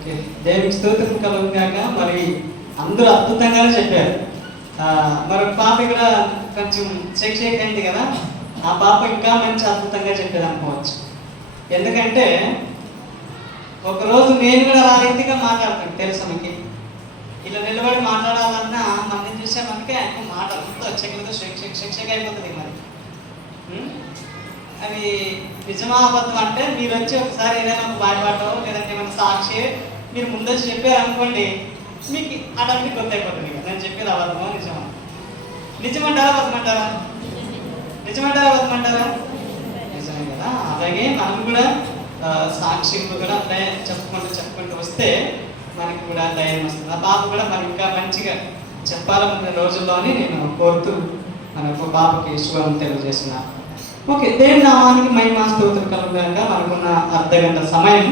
Okay, దేవునికి స్తోత్రం కలుగుగాక. మరి అందరూ అద్భుతంగానే చెప్పారు. మరి పాప ఇక్కడ కొంచెం షేక్ అయింది కదా, ఆ పాప ఇంకా మంచి అద్భుతంగా చెప్పేది అనుకోవచ్చు. ఎందుకంటే ఒకరోజు నేను కూడా ఆ రీతిగా మాట్లాడతాను. తెలుసు మీకు, ఇలా నిలబడి మాట్లాడాలన్నా మందిని చూసే మనకే మాట అంతా వచ్చేకలతో షేక్ అయిపోతుంది. మరి అవి నిజమా అబద్ధం అంటే మీరు వచ్చి ఒకసారి ఏదైనా ఒక పాటో లేదంటే ఏమైనా సాక్షి మీరు ముందొచ్చి చెప్పారు అనుకోండి, మీకు ఆటోమేటిక్ కొత్త అయిపోతుంది. నేను చెప్పేది అబద్ధమో నిజమా? నిజమంటారా అబద్ధమంటారా? నిజమంటారా అబద్ధమంటారా? నిజమే కదా. అలాగే మనం కూడా సాక్షింపు కూడా అట్లా చెప్పుకుంటూ వస్తే మనకి కూడా ధైర్యం వస్తుంది. ఆ పాప కూడా మరి ఇంకా మంచిగా చెప్పాలనుకునే రోజుల్లోని నేను కోరుతూ మనకు పాపకి శుభం తెలియజేస్తున్నా. ఓకే, దేవుని నామానికి మహిమ స్తోత్రం కలుగుగాక. మనకున్న అర్ధగంట సమయం.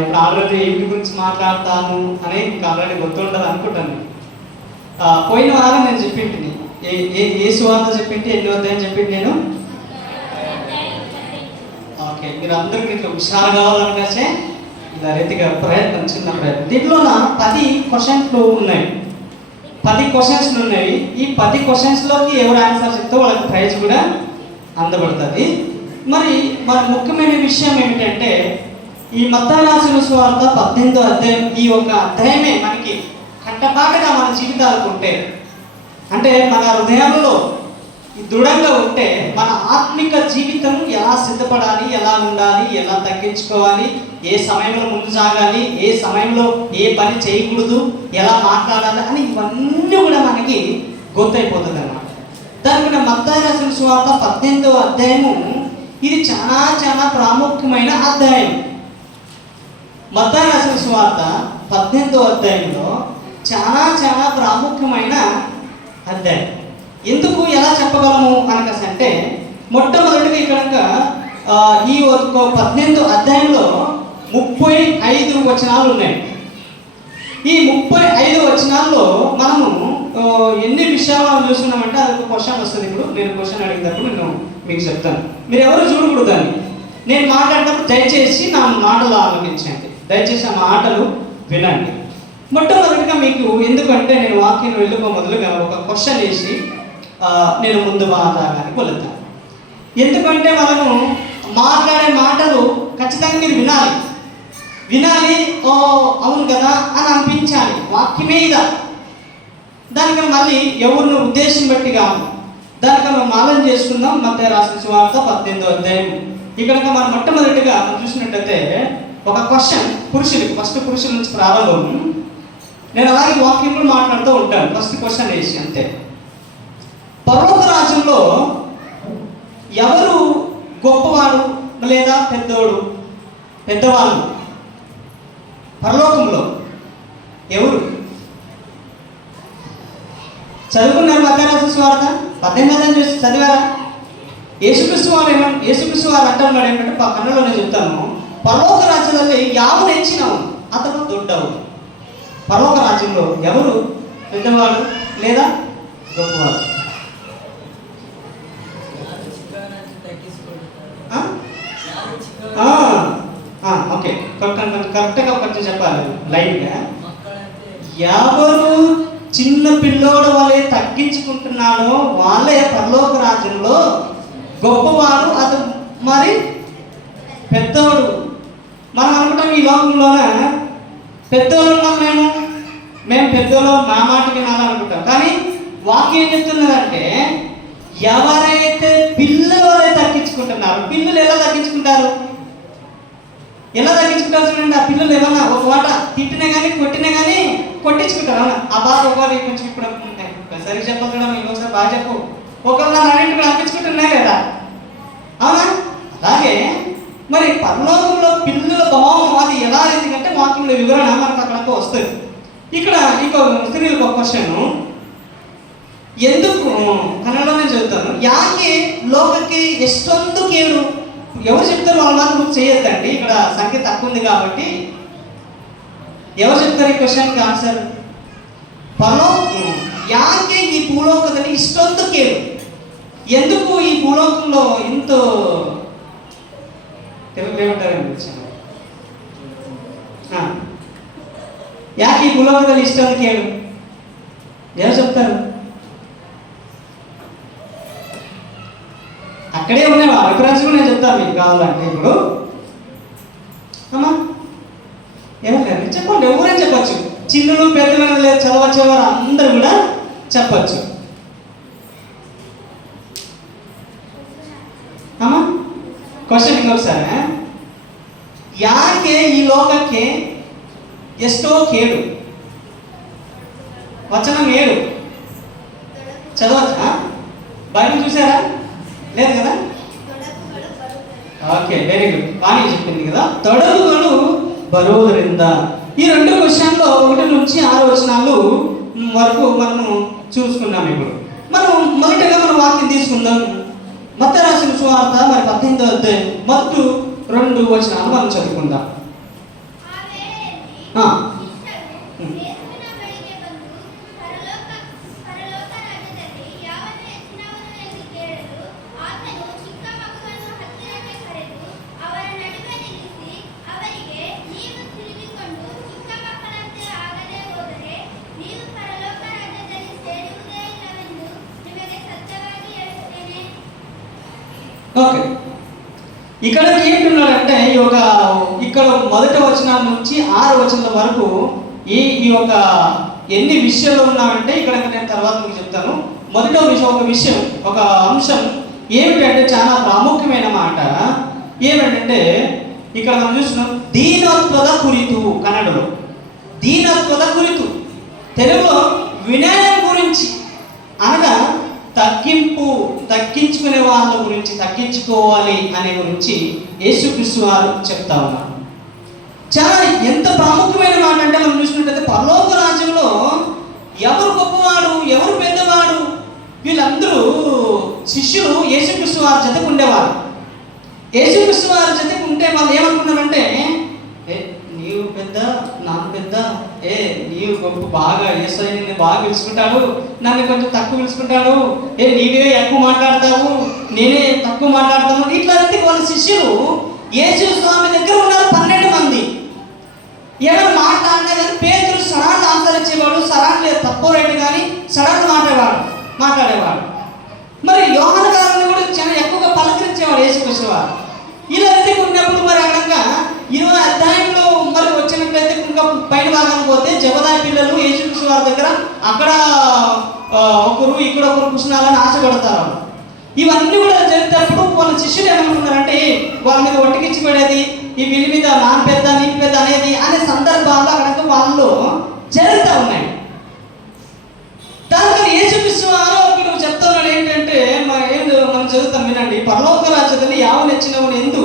ఇప్పుడు ఆల్రెడీ ఇంటి గురించి మాట్లాడతాను అని ఇంకా ఆల్రెడీ గుర్తుండదు అనుకుంటాను. పోయిన వారం నేను చెప్పింటిని ఏ సువార్త చెప్పింటి, ఎన్ని వద్దని చెప్పింటి నేను. ఓకే, మీరు అందరికీ ఇట్లా హుషారు కావాలనికసే ఇలా రీతిగా చిన్న ప్రయత్నం. దీంట్లో 10 క్వశ్చన్లు ఉన్నాయి. 10 క్వశ్చన్స్ ఉన్నాయి. ఈ 10 క్వశ్చన్స్లోకి ఎవరు ఆన్సర్ చెప్తే వాళ్ళకి ప్రైజ్ కూడా అందబడుతుంది. మరి ముఖ్యమైన విషయం ఏమిటంటే, ఈ మత్తయి రాసిన సువార్త 18వ అధ్యాయం, ఈ ఒక అధ్యాయమే మనకి కట్టపాటుగా మన జీవితాలకు ఉంటే, అంటే మన హృదయంలో దృఢంగా ఉంటే మన ఆత్మిక జీవితం ఎలా సిద్ధపడాలి, ఎలా ఉండాలి, ఎలా తగ్గించుకోవాలి, ఏ సమయంలో ముందు సాగాలి, ఏ సమయంలో ఏ పని చేయకూడదు, ఎలా మాట్లాడాలి అని ఇవన్నీ కూడా మనకి గుర్తయిపోతుంది అన్నమాట. దానికి మత్తయి రాసిన సువార్త 18వ అధ్యాయము ఇది చాలా ప్రాముఖ్యమైన అధ్యాయం. మత్తయి రాసిన సువార్త 18వ అధ్యాయంలో చాలా ప్రాముఖ్యమైన అధ్యాయం. ఎందుకు ఎలా చెప్పగలము అనకసంటే, మొట్టమొదటిగా ఇక్కడ ఈ 18వ అధ్యాయంలో 35 వచనాలు ఉన్నాయి. ఈ 35 వచనాల్లో మనము ఎన్ని విషయాలు మనం చూస్తున్నామంటే అది ఒక క్వశ్చన్ వస్తుంది. ఇప్పుడు నేను క్వశ్చన్ అడిగినప్పుడు నేను మీకు చెప్తాను, మీరు ఎవరు చూడకూడదు అని. నేను మాట్లాడినప్పుడు దయచేసి నా మాటలు ఆలోచించండి, దయచేసి ఆ మాటలు వినండి. మొట్టమొదటిగా మీకు ఎందుకంటే నేను వాక్యం వెళ్ళుకో మొదలుగా ఒక క్వశ్చన్ వేసి నేను ముందు మాట్లాడడానికి వెళ్తాను. ఎందుకంటే మనము మాట్లాడే మాటలు ఖచ్చితంగా మీరు వినాలి. ఓ అవును కదా అని అనిపించాలి. వాక్యమే ఇదా, దానికి మళ్ళీ ఎవరిని ఉద్దేశం బట్టి కాదు. దానికి మనం ఆలోచన చేసుకుందాం. మత్తయి రాసిన సువార్త 18వ అధ్యాయం. ఇక్కడ మనం మొట్టమొదటిగా చూసినట్టయితే ఒక క్వశ్చన్ ఫస్ట్ పురుషుల నుంచి ప్రారంభం. నేను అలాగే వాక్యంలో మాట్లాడుతూ ఉంటాను. ఫస్ట్ క్వశ్చన్ వేసి అంతే. పరలోక రాజ్యంలో ఎవరు గొప్పవాడు లేదా పెద్దవాళ్ళు? పరలోకంలో ఎవరు చదువుకున్నారు? మత్తయి రాసిన సువార్త 18వ చూసి చదివారా? యేసుక్రీస్తు వారు అంటున్నాడు ఏంటంటే, కన్నడలో నేను చెప్తాను, పరలోక రాజ్యంలో యావు నెచ్చినవు అతను దొడ్డవు. పరలోక రాజ్యంలో ఎవరు పెద్దవాడు లేదా గొప్పవాడు? ఓకే, కరెక్ట్గా కొంచెం చెప్పాలి లైన్గా. ఎవరు చిన్న పిల్లోడు వలె తగ్గించుకుంటున్నాడో వాళ్ళే పరలోక రాజ్యంలో గొప్పవాడు, అతను మరి పెద్దవాడు. మనం అనుకుంటాం ఈ లోకంలోనే పెద్దవాళ్ళు ఉన్నాం, మేము పెద్దవాళ్ళు, మా మాట వినాలనుకుంటాం. కానీ వాక్యం ఏం చెప్తున్నదంటే, ఎవరైతే పిల్లల వలె తగ్గించుకుంటున్నారో, పిల్లలు ఎలా తగ్గించుకుంటారు చూడండి. ఆ పిల్లలు ఏమన్నా ఒక మాట తిట్టినా కానీ కొట్టినా కానీ కొట్టించుకుంటారు. అవునా? ఆ బాధ ఒకటి కొంచెం ఇప్పుడు సరిగ్గా చెప్పగలడం, ఇంకొకసారి బాగా చెప్పు, ఒకరు నా అన్నింటి అనిపించుకుంటున్నాయి లేదా? అవునా? అలాగే మరి పరలోకంలో పిల్లల భావం అది ఎలా ఎందుకంటే వాక్యంలో వివరణ మనకు అక్కడకు వస్తుంది. ఇక్కడ ఇంకో స్త్రీలకు ఒక క్వశ్చన్, ఎందుకు కన్నడలోనే చదువుతాను, యాకే లోకకి ఎಷ್ಟೊಂದು ಕೇಳು. ఎవరు చెప్తారు వాళ్ళ మాట నువ్వు చేయొద్దండి, ఇక్కడ సంఖ్య తక్కువ ఉంది కాబట్టి. ఎవరు చెప్తారు ఈ క్వశ్చన్కి ఆన్సర్? యాకే ఈ భూలోకದಲ್ಲಿ ఇಷ್ಟೊಂದು ಕೇಳು. ఎందుకు ఈ భూలోకంలో ఇంత తెలుగులో ఏమంటారండి? ಯಾಕೆ ಈ ಭೂಲೋಕದಲ್ಲಿ ಇಷ್ಟ ಅಂತ ಕೇಳು, ఎవరు చెప్తారు? అక్కడే ఉన్నాయి రిఫరెన్స్ కూడా నేను చెప్తాను మీకు కావాలంటే. ఇప్పుడు అమ్మా ఎవరు చెప్పండి, ఎవరైనా చెప్పచ్చు. చిన్నలు పెద్దలు లేదు, చదవచ్చేవారు అందరూ కూడా చెప్పచ్చు. ಅಮ್ಮ ಕ್ವಶನ್ ಇಂకొకసారి, ಯಾಕೆ ಈ ಲೋಕಕ್ಕೆ ಎಷ್ಟೋ ಕೇಡು? వచనం 7 చదవచ్చా? బైబిల్ చూసారా? లేదు కదా? Okay, very good. వాణి చెప్పింది కదా, తొడగులు బరువుదరింద. ఈ 2 క్వశ్చన్లో 1 నుంచి 6 వచనాలు వరకు మనము చూసుకున్నాం. ఇప్పుడు మనం మొదటగా మన వాక్యం తీసుకుందాం. మత్తయి రాసిన సువార్త 18వ అధ్యాయం మొదటి 2 వచనాలు మనం చదువుకుందాం. ఓకే, ఇక్కడ ఏంటున్నాడంటే ఇక్కడ మొదటి వచనం నుంచి 6 వచనాల వరకు ఈ యొక్క ఎన్ని విషయాలు ఉన్నాయంటే ఇక్కడ నేను తర్వాత మీకు చెప్తాను. మొదటి విషయం ఒక అంశం ఏమిటంటే చాలా ప్రాముఖ్యమైన మాట ఏమిటంటే ఇక్కడ మనం చూస్తున్నాం దీనత్వద కురితు. కన్నడలో దీనత్వద కురితు, తెలుగులో వినయం గురించి, అనగా తగ్గించుకునే వాళ్ళ గురించి, తగ్గించుకోవాలి అనే గురించి యేసుక్రీస్తు వారు చెప్తా ఉన్నారు. చాలా ఎంత ప్రాముఖ్యమైన మాట అంటే మనం చూసినట్లయితే పరలోక రాజ్యంలో ఎవరు గొప్పవాడు, ఎవరు పెద్దవాడు, వీళ్ళందరూ శిష్యులు యేసుక్రీస్తు వారి జతకు ఉండేవారు. యేసుక్రీస్తు వారి జతకు ఉంటే వాళ్ళు ఏమనుకున్నారంటే, నీవు పెద్ద, నాకు పెద్ద, నీవు గొప్ప, బాగా యేసయ్య నిన్ను బాగా పిలుచుకుంటాడు, నన్ను కొంచెం తక్కువ పిలుచుకుంటాడు, నీవే ఎక్కువ మాట్లాడతావు, నేనే తక్కువ మాట్లాడతాను. ఇట్లాంటి వాళ్ళ శిష్యులు యేసు స్వామి దగ్గర ఉన్నారు 12 మంది. ఎవరు మాట్లాడినా కానీ పేతురు సడన్ ఆన్సర్ ఇచ్చేవాడు, సడన్ లేదు తక్కువ రేటు కానీ సడన్ మాట్లాడేవాడు. మరి యోహాను గారిని కూడా చాలా ఎక్కువగా పలకరించేవాడు యేసుక్రీస్తు వారు. ఇలా ఎందుకు ఉన్నప్పుడు మరి అనగా 20వ అధ్యాయంలో మరి వచ్చినట్లయితే ఇంకా పైన భాగానికి పోతే జబదాయి పిల్లలు యేసుక్రీస్తు వారి దగ్గర అక్కడ ఒకరు ఇక్కడ ఒకరు కూర్చున్నారని ఆశపడతారు. ఇవన్నీ కూడా జరిగేటప్పుడు వాళ్ళ శిష్యులు ఏమనుకున్నారంటే వాళ్ళ మీద ఒట్టికిచ్చి పడేది, ఈ వీళ్ళ మీద నాన్న పెద్ద నీకు పెద్ద అనే సందర్భాలు అక్కడ వాళ్ళు జరుగుతూ ఉన్నాయి. దానితో యేసుక్రీస్తు వారు ఒకడు చెప్తున్నాడు ఏంటంటే, మనం చదువుతాం వినండి. పరలోక రాజ్ಯದಲ್ಲಿ ಯಾವ ನೆಚ್ಚಿನವನು ಎಂದು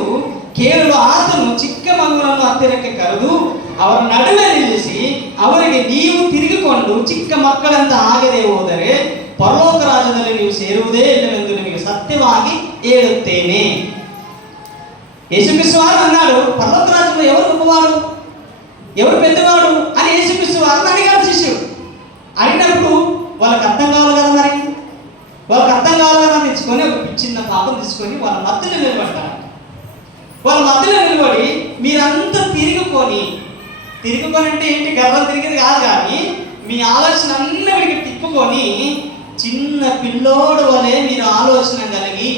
ಕೇಳಲು ಆತನು ಚಿಕ್ಕ ಮಗುವನ್ನು ಹತ್ತಿರಕ್ಕೆ ಕರೆದು ಅವರ ನಡುವೆ ನಿಲ್ಲಿಸಿ ಅವರಿಗೆ ನೀವು ತಿರುಗಿಕೊಂಡು ಚಿಕ್ಕ ಮಕ್ಕಳಂತ ಆಗದೆ ಹೋದರೆ ಪರಲೋಕ ರಾಜ್ಯದಲ್ಲಿ ನೀವು ಸೇರುವುದೇ ಇಲ್ಲವೆಂದು ನಿಮಗೆ సత్యವಾಗಿ ಹೇಳುತ್ತೇನೆ. యేసుక్రీస్తు వారు అన్నాడు, పరలోక రాజ్యంలో ఎవరు గొప్పవాడు, ఎవరు పెద్దవాడు అని యేసుక్రీస్తు వారిని అడిగాడు శిష్యుడు. అడిగినప్పుడు వాళ్ళకి అర్థం కావాలి కదా, మరి వాళ్ళకి అర్థం కావాలని తెచ్చుకొని ఒక చిన్న పాపం తీసుకొని వాళ్ళ మధ్యలో నిలబడతారు. వాళ్ళ మధ్యలో నిలబడి మీరంతా తిరుగుకొని అంటే ఏంటి, గర్వం తిరిగేది కాదు, కానీ మీ ఆలోచన అన్నీ తిప్పుకొని చిన్న పిల్లోడు వలె మీరు ఆలోచన కలిగి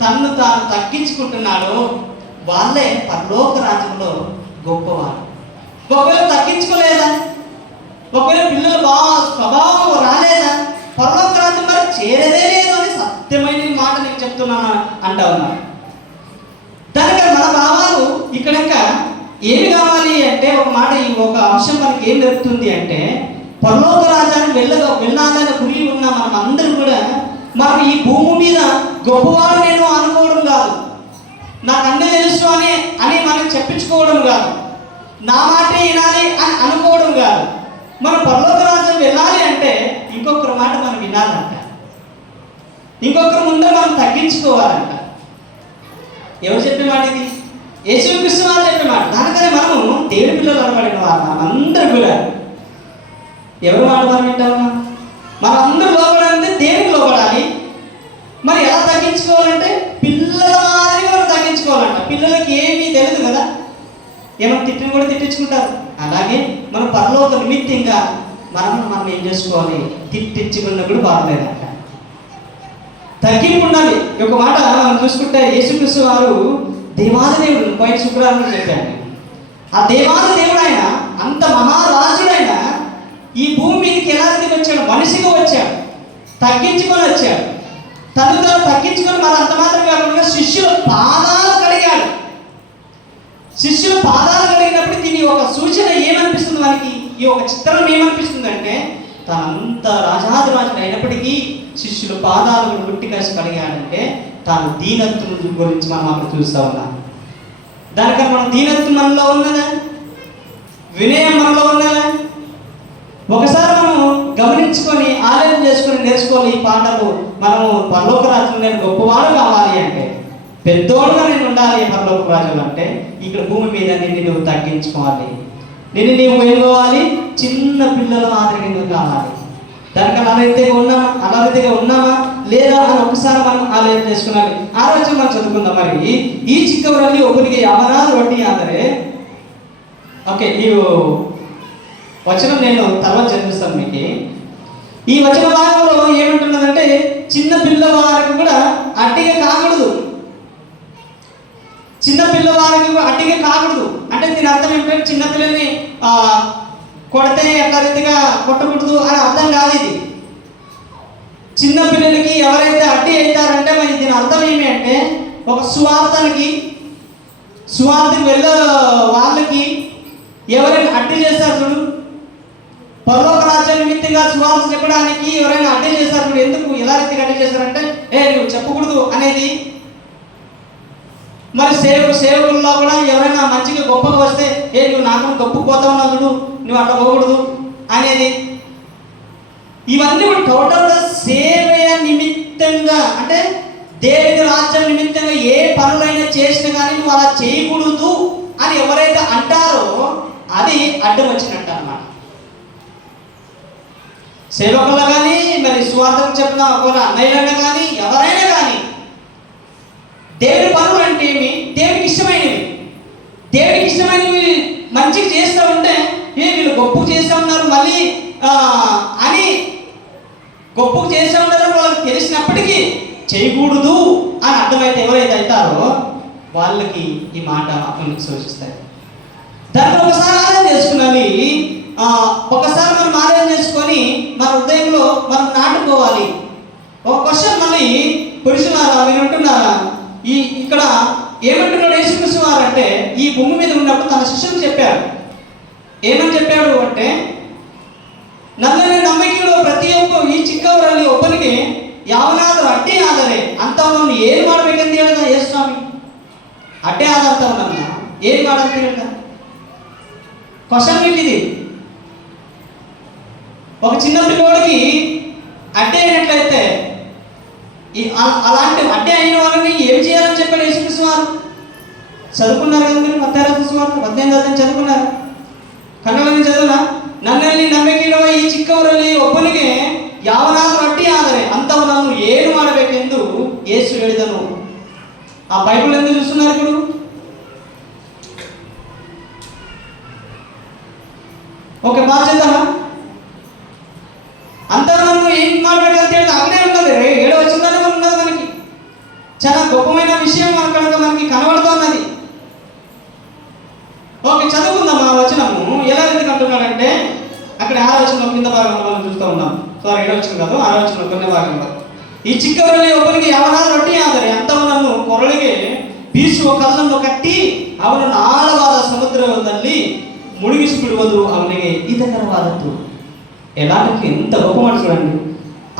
తన్ను తాను తగ్గించుకుంటున్నాడు, వాళ్ళే పరలోక రాజ్యంలో గొప్పవారు. ఒకవేళ తగ్గించుకోలేదా, ఒకవేళ పిల్లలు బాగా స్వభావం రాలేదా, పరలోక రాజ్యం మరి చేరేదే లేదు అని సత్యమైన మాట నీకు చెప్తున్నాను అంటా ఉన్నాను. దానికి మన భావాలు ఇక్కడ ఏమి కావాలి అంటే ఒక అంశం మనకి ఏం జరుగుతుంది అంటే, పరలోక రాజ్యానికి వెళ్ళాలని గురి ఉన్న మనం అందరూ కూడా మనం ఈ భూమి మీద గొప్పవాడు నేను అనుకోవడం కాదు, నాకు అన్నీ తెలుసు అని మనం చెప్పించుకోవడం కాదు, నా మాటే వినాలి అని అనుకోవడం కాదు. మనం పరలోక రాజ్యం వెళ్ళాలి అంటే ఇంకొకరి మాట మనం వినాలంట, ఇంకొకరి ముందు మనం తగ్గించుకోవాలంట. ఎవరు చెప్పే మాట ఇది? యేసుక్రీస్తు వారు చెప్పే మాట. దానికనే మనము దేవుడి పిల్లలు అనబడిన వారు అందరూ కూడా ఎవరు మాట మనం వింటామా? మనం అందరూ లోపడాలంటే దేవుడికి లోపడాలి. మరి ఎలా తగ్గించుకోవాలంటే పిల్లల మాదిరిగా మనం తగ్గించుకోవాలంట. పిల్లలకి ఏమీ తెలియదు కదా, ఏమన్నా తిట్టిని కూడా తిట్టించుకుంటారు. అలాగే మన పరలోక నిమిత్తంగా మనం ఏం చేసుకోవాలి, తిట్టించుకున్న కూడా బాగలేదంట. తగ్గింపు ఉండాలి. ఒక మాట మనం చూసుకుంటే యేసుక్రీస్తు వారు దేవాది దేవుడు పోయిన శుక్రవారం చెప్పాడు. ఆ దేవాది దేవుడు ఆయన అంత మహారాజుడైన ఈ భూమి మీదకి ఎలా వచ్చాడు, మనిషిగా వచ్చాడు, తగ్గించుకొని వచ్చాడు. తను తగ్గించుకొని మరి అంత మాత్రం కాకుండా శిష్యుల పాదాలు కడిగాడు. శిష్యుల పాదాలు కడిగినప్పుడు దీని ఒక సూచన ఏమనిపిస్తుంది మనకి, ఈ ఒక చిత్రం ఏమనిపిస్తుంది అంటే తనంత రాజాదిరాజుడు అయినప్పటికీ శిష్యుల పాదాలను గుట్టి కలిసి కడిగాడంటే తాను దీనత్వం గురించి మనం అక్కడ చూస్తూ ఉన్నాం. దానికన్నా మనం దీనత్వం మనలో ఉన్నదా, వినయం మనలో ఉన్నదా? ఒకసారి మనం గమనించుకొని ఆలోచన చేసుకొని నేర్చుకోవాలి. ఈ పాటలు మనము పరలోక రాజులు నేను గొప్పవాడు కావాలి అంటే, పెద్దోడుగా నేను ఉండాలి పరలోక రాజులు అంటే, ఇక్కడ భూమి మీద నిన్ను నువ్వు తగ్గించుకోవాలి, నిన్ను నీవు వెళ్ళిపోవాలి, చిన్న పిల్లల మాదిరిగా నువ్వు కావాలి. దానికన్నా అనారీతిగా ఉన్నామా లేదా అని ఒకసారి మనం ఆలోచన చేసుకున్నాలి. ఆలోచన మనం చదువుకుందాం. మరి ఈ చిక్కవರಲ್ಲಿ ಒಬ್ಬನಿಗೆ ಯಾವನಾದರೂ ರೊಟ್ಟಿ ಆದರೆ, ఓకే ఈ వచనం నేను తర్వాత చదివిస్తాను మీకు. ఈ వచన భాగంలో ఏమంటున్నదంటే చిన్న పిల్లవారికి కూడా అట్టిగా కాకూడదు, చిన్న పిల్లవారికి అట్టిగా కాకూడదు అంటే దీని అర్థం ఏమిటంటే చిన్నపిల్లల్ని కొడితే ఎట్లా రీతిగా కొట్టకూడదు అని అర్థం కాదు. ఇది చిన్న పిల్లలకి ఎవరైతే అడ్డి అవుతారంటే మరి దీని అర్థం ఏమి అంటే ఒక సువార్తకి వెళ్ళే వాళ్ళకి ఎవరైనా అడ్డు చేస్తారు చూడు, పరలోక రాజ్య నిమిత్తంగా సువార్త చెప్పడానికి ఎవరైనా అడ్డు చేస్తారు చూడు. ఎందుకు ఎలా రీతిగా అడ్డు చేస్తారంటే నువ్వు చెప్పకూడదు అనేది. మరి సేవకుల్లో కూడా ఎవరైనా మంచిగా గొప్పగా వస్తే నువ్వు నాకు గొప్ప పోతా ఉన్నావు చూడు, నువ్వు అట్లా పోకూడదు అనేది. ఇవన్నీ కూడా టోటల్గా సేవయ నిమిత్తంగా అంటే దేవుని రాజ్యం నిమిత్తంగా ఏ పనులైనా చేసినా కానీ నువ్వు అలా చేయకూడదు అని ఎవరైతే అంటారో అది అడ్డం వచ్చినట్టు అన్నమాట. సేవకుల్లో కానీ మరి స్వార్థం చెప్పిన ఒక అన్నయ్యలైనా కానీ ఎవరైనా కానీ దేవుని పనులు అంటే ఏమి, దేవునికి ఇష్టమైనవి మంచిగా చేస్తూ ఉంటే వీళ్ళు గొప్ప చేస్తూ ఉన్నారు మళ్ళీ అని గొప్ప చేస్తూ ఉన్నారని వాళ్ళకి తెలిసినప్పటికీ చేయకూడదు అని అర్థమైతే ఎవరైతే అవుతారో వాళ్ళకి ఈ మాట సూచిస్తాయి. దాన్ని ఒకసారి ఆలోచన చేసుకున్నవి ఒకసారి మనం ఆలోచన చేసుకొని మన హృదయంలో మనం నాటుకోవాలి. ఒక క్వశ్చన్ మళ్ళీ పురుషులారా మీరు ఉంటున్నారా, ఇక్కడ ఏమంటున్నాడు యేసుక్రీస్తు వారు అంటే ఈ భూమి మీద ఉన్నప్పుడు తన శిష్యులకు చెప్పాడు. ఏమని చెప్పాడు అంటే నన్ను ನಂಬಿಕೆಗಳು ಪ್ರತಿಯೊಬ್ಬ ಈ ಚಿಕ್ಕವರಲ್ಲಿ ಒಬ್ಬನಿಗೆ ಯಾವನಾದರೂ ಅಡ್ಡಿ ಆದರೆ ಅಂಥವನನ್ನು ಏನು ಮಾಡಬೇಕಂತ ಹೇಳಿದ ಯೇಸು ಸ್ವಾಮಿ. ಅಡ್ಡಿ ಆದಂಥವನನ್ನ ಏನು ಮಾಡಂತ ಹೇಳ್ದ క్వశ్చన్ ఇది. ఒక చిన్న పిల్లవాడికి అడ్డే అయినట్లయితే అలాంటి అడ్డే అయిన వాళ్ళని ఏం చేయాలని చెప్పాడు యేసుక్రీస్తు వారు. చదువుకున్నారు కదా మీరు, మత్తయి రాసిన సువార్త 18 చదువుకున్నారు. ಕನ್ನಡದಲ್ಲಿ ಚದುವನ ನನ್ನಲ್ಲಿ ನಂಬಿಕೆ ಇಡುವ ಈ ಚಿಕ್ಕವರಲ್ಲಿ ಒಬ್ಬನಿಗೆ ಯಾವನಾದರೂ ಅಡ್ಡಿ ಆದರೆ ಅಂಥವನನ್ನು ಏನು ಮಾಡಬೇಕೆಂದು ಯೇಸು ಹೇಳಿದನು. ఆ బైబిల్ ఎందుకు చూస్తున్నారు ఇప్పుడు? ఓకే బాగా చేద్దామా? అంతవరకు ఏం ಮಾಡಬೇಕಂತ ಹೇಳಿದ್ರೆ అక్కడే ఉన్నది. 7వ వచనంలోనే ఉన్నది. మనకి చాలా గొప్పమైన విషయం అక్కడ మనకి కనబడుతున్నది. ఓకే చదువుకుందాం. ఆ వచనము ఎలా ఎందుకు అంటున్నాడంటే అక్కడ 6వ వచనం కింద భాగంలో మనం చూస్తూ ఉన్నాం. 7వ వచనం కాదు, 6వ వచనం కింద భాగంలో ಈ ಚಿಕ್ಕವರಲ್ಲಿ ಒಬ್ಬನಿಗೆ ಯಾವನಾದರೂ ರೊಟ್ಟಿ ಆದರೆ ಅಂಥವನನ್ನು ಕೊರಳಿಗೆ ಬೀಸುವ ಕಲ್ಲನ್ನು ಕಟ್ಟಿ ಅವನನ್ನು ಆಳವಾದ ಸಮುದ್ರದಲ್ಲಿ ಮುಳುಗಿಸಿಬಿಡುವುದು ಅವನಿಗೆ ಹಿತಕರವಾದದ್ದು. ఎలాంటి ఎంత గొప్ప మాట చూడండి.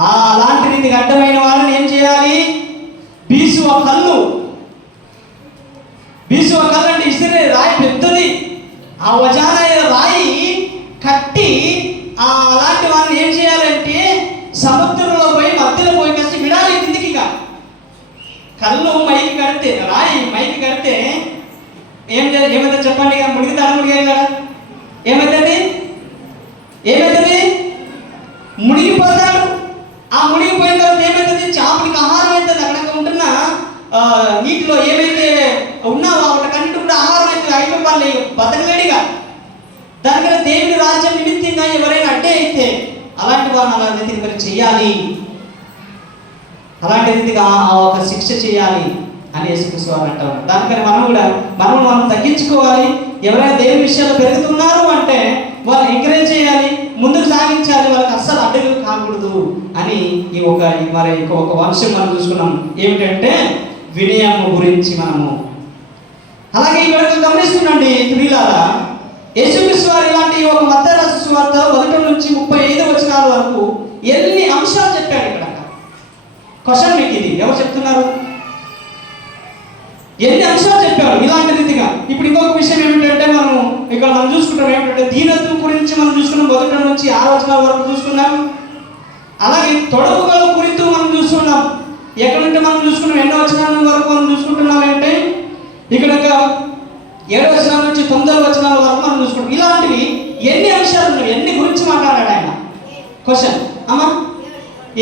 అలాంటి రీతికి అడ్డమైన వాళ్ళని ఏం చేయాలి? బీసువ కల్లు అంటే ఇసిరే రాయి పెద్దది, ఆ వజాన రాయి కట్టి అలాంటి వాళ్ళని ఏం చేయాలంటే సముద్రంలో పోయి మధ్యలో పోయి కసి విడాలి కిందికి. కళ్ళు మైకి కడితే రాయి మైకి కడితే ఏమైతే చెప్పండి. ఇక మునిగితాడు మునిగేయాడా? ఏమైతుంది? మునిగిపోతాడు. ఆ మునిగిపోయిన తర్వాత ఏమవుతుంది? చేపలకి ఆహారం అవుతుంది. అక్కడ ఉంటున్న నీటిలో ఏమైతే ఉన్నావో వాటికన్నిటి కూడా ఆహారం అవుతుంది. అయితే వాళ్ళు బతకలేడిగా దానికన్నా దేవుని రాజ్యం నిమిత్తంగా ఎవరైనా అడ్డే అయితే అలాంటి వారిని అలా రీతిని మరి చేయాలి, అలాంటి రీతిగా ఆ ఒక శిక్ష చేయాలి అని యేసుక్రీస్తు వారు అంటారు. దానికని మనం కూడా మనం తగ్గించుకోవాలి. ఎవరైనా దేవుని విషయాలు పెరుగుతున్నారు అంటే వాళ్ళని ఎంకరేజ్ చేయాలి, ముందుకు సాగించాలి, వాళ్ళకి అస్సలు అడ్డులు కాకూడదు అని ఒక వంశం మనం చూసుకున్నాం. ఏమిటంటే వినయం గురించి మనము. అలాగే ఇక్కడ గమనిస్తుండండి ప్రియులారా, యేసుక్రీస్తు వారు ఇలాంటి ఒక మత్తయి రాసిన సువార్త 1 నుంచి 35 వచనాల వరకు ఎన్ని అంశాలు చెప్పాడు. ఇక్కడ క్వశ్చన్ మీకు ఇది, ఎవరు చెప్తున్నారు? ఎన్ని అంశాలు చెప్పారు ఇలాంటి రీతిగా. ఇప్పుడు ఇంకొక విషయం ఏమిటంటే మనం చూసుకుంటాం ఏమిటంటే దీనత్వం గురించి మనం చూసుకున్నాం. 1 నుంచి 6 వచనాల వరకు చూసుకున్నాం. అలాగే తొడగుల గురించి మనం చూస్తున్నాం. ఎక్కడంటే మనం చూసుకున్నాం ఎన్నో వచనాల వరకు మనం చూసుకుంటున్నాం అంటే ఇక్కడ 7వ వచనం నుంచి 9వ వచనాల వరకు మనం చూసుకుంటాం. ఇలాంటివి ఎన్ని అంశాలు ఉన్నాయి, ఎన్ని గురించి మాట్లాడాడు ఆయన? క్వశ్చన్ అమ్మా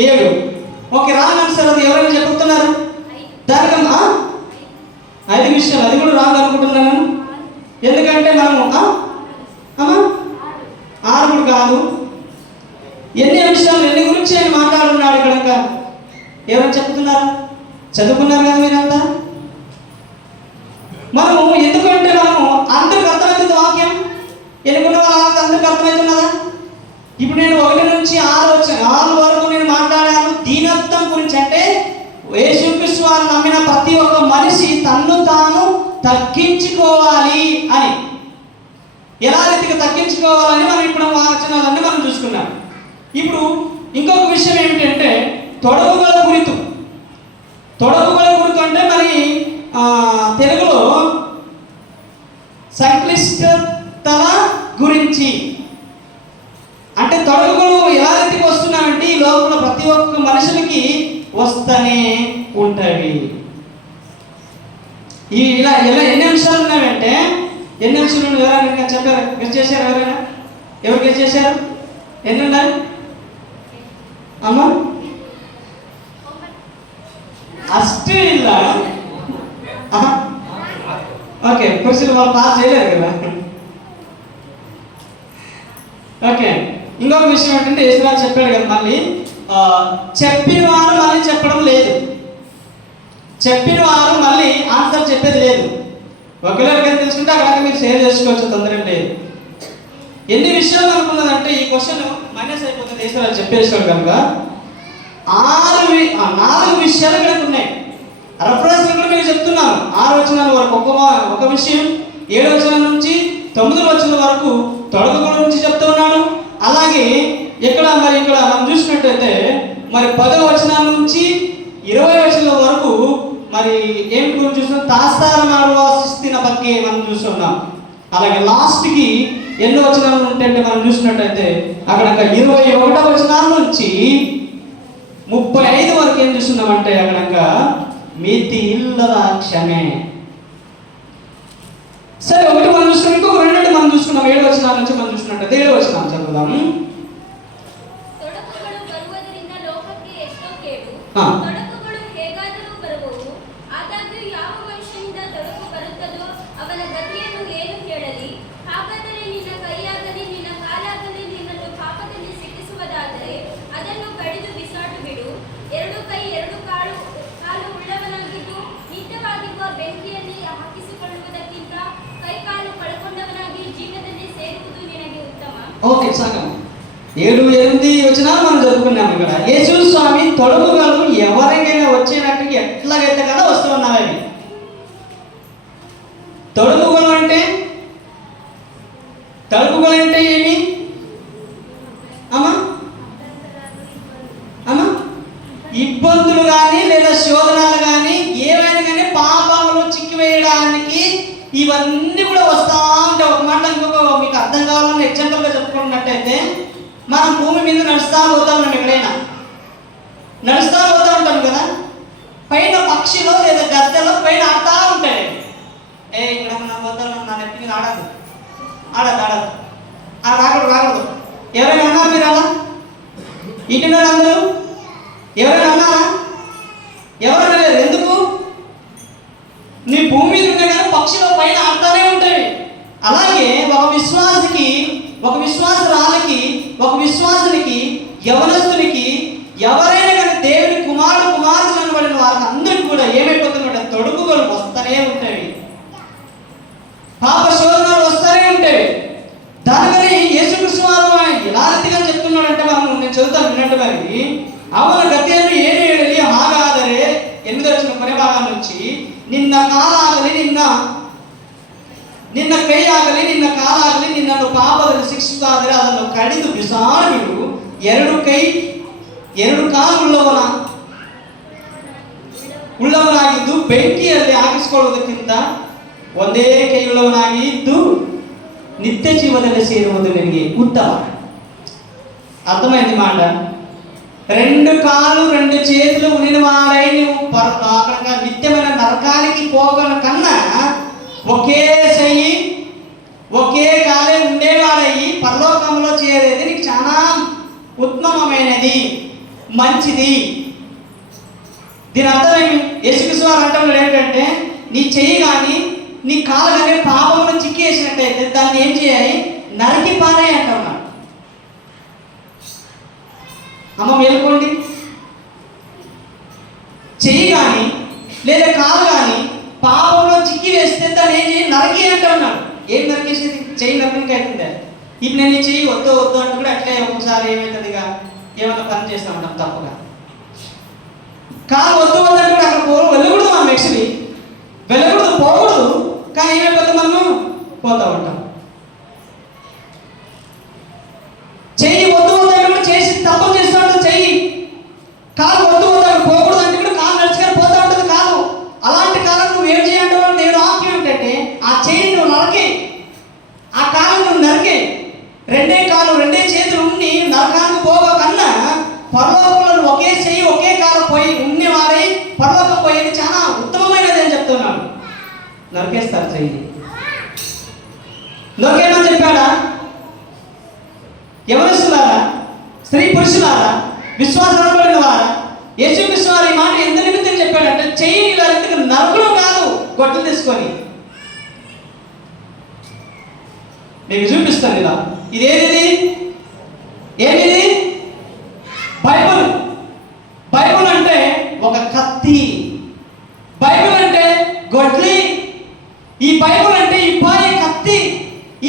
7. Okay, wrong answer. అది ఎవరైనా చెప్తున్నారు? దానికమ్మా 5 విషయాలు, అది కూడా రాంగ్ అనుకుంటున్నాను. ఎందుకంటే మనము అమ్మా 6 కూడా కాదు. ఎన్ని అంశాలు, ఎన్ని గురించి ఆయన మాట్లాడున్నాడు ఇక్కడ? ఎవరైనా చెప్తున్నారు? చదువుకున్నారు కదా మీరంతా. మనము ఎందుకంటే అందరికి అర్థమవుతుంది వాక్యం, ఎన్నుకున్న వాళ్ళకి అందరికి అర్థమవుతున్నదా? ఇప్పుడు నేను 1 నుంచి 6 వరకు నేను మాట్లాడాను దీనత్వం గురించి. అంటే యేసుక్రీస్తు వారు నమ్మిన ప్రతి ఒక్క మనిషి తన్ను తాను తగ్గించుకోవాలి అని, ఎలా రీతిగా తగ్గించుకోవాలని మనం ఇప్పుడు వచనాలన్నీ మనం చూసుకున్నాం. ఇప్పుడు ఇంకొక విషయం ఏమిటంటే తొడగుల గురితు. తొడగుల గురితు అంటే మరి తెలుగులో సంక్లిష్టతల గురించి. అంటే తొడగులు ఎలా రీతికి వస్తున్నాయంటే ఈ లోపల ప్రతి ఒక్క మనుషులకి వస్తూనే ఉంటాయి. ఇలా ఎన్ని అంశాలు ఉన్నాయంటే, ఎన్ని అంశాలు ఎవరైనా చెప్పారు? గెస్ చేశారు? ఎవరైనా ఎవరు గెస్ చేశారు? ఎన్ని ఉన్నాయి అమ్మా? అಷ್ಟು ಇಲ್ಲ. ఓకే, క్వశ్చన్ వాళ్ళు పాస్ చేయలేరు కదా. ఓకే, ఇంకొక విషయం ఏంటంటే యేసురాజు చెప్పాడు కదా, మళ్ళీ చెప్పిన వారు మళ్ళీ చెప్పడం లేదు, చెప్పిన వారు మళ్ళీ ఆన్సర్ చెప్పేది లేదు. ఒకవేళ తెలుసుకుంటే అక్కడ మీరు షేర్ చేసుకోవచ్చు, తొందర లేదు. ఎన్ని విషయాలు అనుకున్నదంటే ఈ క్వశ్చన్ మైనస్ అయిపోతుంది. యేసురాజు చెప్పేసాడు కనుక 4 విషయాలు ఇక్కడ ఉన్నాయి. రెఫరెన్స్ కూడా మీకు చెప్తున్నాను. 6 వచనాల వరకు ఒక విషయం, 7 వచనం నుంచి 9 వచనం వరకు తొడగ గురించి చెప్తూ ఉన్నాడు. అలాగే ఇక్కడ మనం చూసినట్టయితే మరి 10వ వచనం నుంచి 20వ వచనం వరకు మరి ఏం గురించి చూస్తున్నాం? తాస్తారమాడువాసిస్తున్న బగ్గే మనం చూస్తున్నాం. అలాగే లాస్ట్కి ఎన్నో వచనాలు ఉంటే మనం చూసినట్టయితే అక్కడ 21వ వచనం నుంచి 35 వరకు ఏం చూస్తున్నామంటే అక్కడ మితి ఇల్లద క్షమే. సరే, ఒకటి మనం చూసుకున్నాం, ఇంకొక 2 మనం చూసుకున్నాం. 7వ వచనం నుంచి మనం చూసినట్టయితే 7వ వచనం చదువుదాము. ఓకే, సగం 7, 8 వచనాలు మనం చదువుకున్నాము. ఇక్కడ యేసు స్వామి తొడగులు ఎవరికైనా వచ్చేటట్టుగా ఎట్లాగైతే కదా వస్తూ ఉన్నావి. తొడగులు అంటే ఏమి అమ్మా? ఇబ్బందులు కానీ లేదా శోధనాలు కానీ ఏవైనా కానీ పాపంలో చిక్కివేయడానికి ఇవన్నీ కూడా వస్తూ ఉంటే, ఒక మాట ఇంకొక మీకు అర్థం కావాలని ఎగ్జాంపుల్గా చెప్పుకున్నట్టయితే మనం భూమి మీద నడుస్తూ పోతా ఉన్నాం. ఎక్కడైనా నడుస్తూ పోతూ ఉంటాం కదా, పైన పక్షిలో లేదా గద్దెలో పైన ఆడుతూ ఉంటాయి. ఇక్కడ మన పోతాను నా నెత్తి మీద ఆడదు. రాకూడదు. ఎవరైనా అన్నారు మీరు అలా? ఇంటినారు అందరూ? ఎవరైనా అన్నారా? ఎవరైనా లేదు. ఎందుకు? నీ భూమి మీద ఉంటే కానీ పక్షులు పైన ఆడుతూనే ఉంటాయి. అలాగే ఒక విశ్వాసికి ఒక విశ్వాసరాలకి, ఒక విశ్వాసునికి, యవనస్తునికి, ఎవరైనా కానీ దేవుని కుమారులు అనబడిన వారికి అందరికీ కూడా ఏమైపోతుందంటే తొడుగులు వస్తూనే ఉంటాయి, పాప శోధనలు వస్తూనే ఉంటాయి. దానివల్ల యేసుక్రీస్తు వారు ఎలా రీతిగా చెప్తున్నాడంటే, నేను చదువుతాను విన్నట్టు మరి, ಅವನ ಗತಿಯನ್ನು ಏನು ಹೇಳಲಿ ಹಾಗಾದರೆ 8వ ಕೊನೆ ಭಾಗ నుంచి ನಿನ್ನ ಕಾಲಾಗಲಿ ನಿನ್ನ ಕೈ ಆಗಲಿ ನಿನ್ನ ಕಾಲಾಗಲಿ ನಿನ್ನನ್ನು ಪಾಪದಲ್ಲಿ ಶಿಕ್ಷಿಸುತ್ತಾದರೆ ಅದನ್ನು ಕಡಿದು ಬಿಸಾಡಿಬಿಡು. 2 ಕೈ 2 ಕಾಲು ಉಳ್ಳವನಾಗಿದ್ದು ಬೆಂಕಿಯಲ್ಲಿ ಹಾಕಿಸಿಕೊಳ್ಳುವುದಕ್ಕಿಂತ ಒಂದೇ ಕೈ ಉಳ್ಳವನಾಗಿ ಇದ್ದು నిత్య జీవದಲ್ಲಿ ಸೇರುವುದು ನಿನಗೆ ఉత్తమ. అర్థమైంది మాట? 2 కాళ్ళు 2 చేతులు ఉన్నవాడై నువ్వు అక్కడ నిత్యమైన నరకానికి పోగల కన్నా ఒకే చెయ్యి ఒకే కాలే ఉండేవాడయి పరలోకంలో చేరేది నీకు చాలా ఉత్తమమైనది, మంచిది. దీని అర్థం ఏమి? యేసుక్రీస్తు వారు అంటున్నాడు ఏంటంటే, నీ చెయ్యి కానీ నీ కాలు కానీ పాపంలో చిక్కేసినట్టయితే దాన్ని ఏం చేయాలి? నరికి పారాయి అంటున్నాడు. అమ్మ మేలుకోండి, చెయ్యి కానీ లేదా కాలు కానీ పాపంలో చిక్కి వేస్తే దాన్ని ఏం చేయాలి? నరికి అంటున్నాడు. ఏం నరికేసేది? చెయ్యి నరకనికి అవుతుందా? ఇప్పుడు నేను ఈ చెయ్యి వద్దు అంటే కూడా అట్లే ఒక్కొక్కసారి ఏమవుతుందిగా, ఏమైనా పని చేస్తా ఉంటాం తప్పుగా. కాలు వద్దు అంటే కూడా అక్కడ వెళ్ళకూడదు, మనం యాక్చువల్లీ వెళ్ళకూడదు, పోకూడదు. కానీ ఏమైపోతే మనము పోతా ఉంటాం. చెయ్యి వద్దు అంటే కూడా చేసి తప్పు చేస్తూ ఉంటుంది చెయ్యి. కాలు వద్దు అంటే పోకూడదు అంటే కూడా కాలు నడుచుకొని పోతా ఉంటుంది కాలు. అలాంటి కాలం నువ్వు ఏం చేయాలంటే నేను వాక్యం ఏంటంటే, ఆ చెయ్యి నువ్వు నరకి, ఆ కాలు నువ్వు నరికి, 2 కాలు 2 చేతులు ఉండి నరకానికి పోగా కన్నా పరలోకంలో ఒకే చెయ్యి ఒకే కాలు పోయి ఉన్నవారై పరలోకం పోయేది చాలా ఉత్తమమైనది అని చెప్తున్నాడు. నరికేస్తారు చెయ్యి. నరికేమని చెప్పాడా? యవనస్తులారా, స్త్రీ పురుషులారా, విశ్వాసపడిన వారా, యేసుక్రీస్తు వారు ఈ మాట ఎంత నిమిత్తం చెప్పాడంటే, చెయ్యి ఇలా నరకడం కాదు, గొడ్డలు తీసుకొని. మీకు చూపిస్తాను ఇలా. ఇదేది? ఏమిది? బైబుల్. బైబుల్ అంటే ఒక కత్తి, బైబుల్ అంటే గొడ్లి, ఈ బైబుల్ అంటే ఈ కత్తి.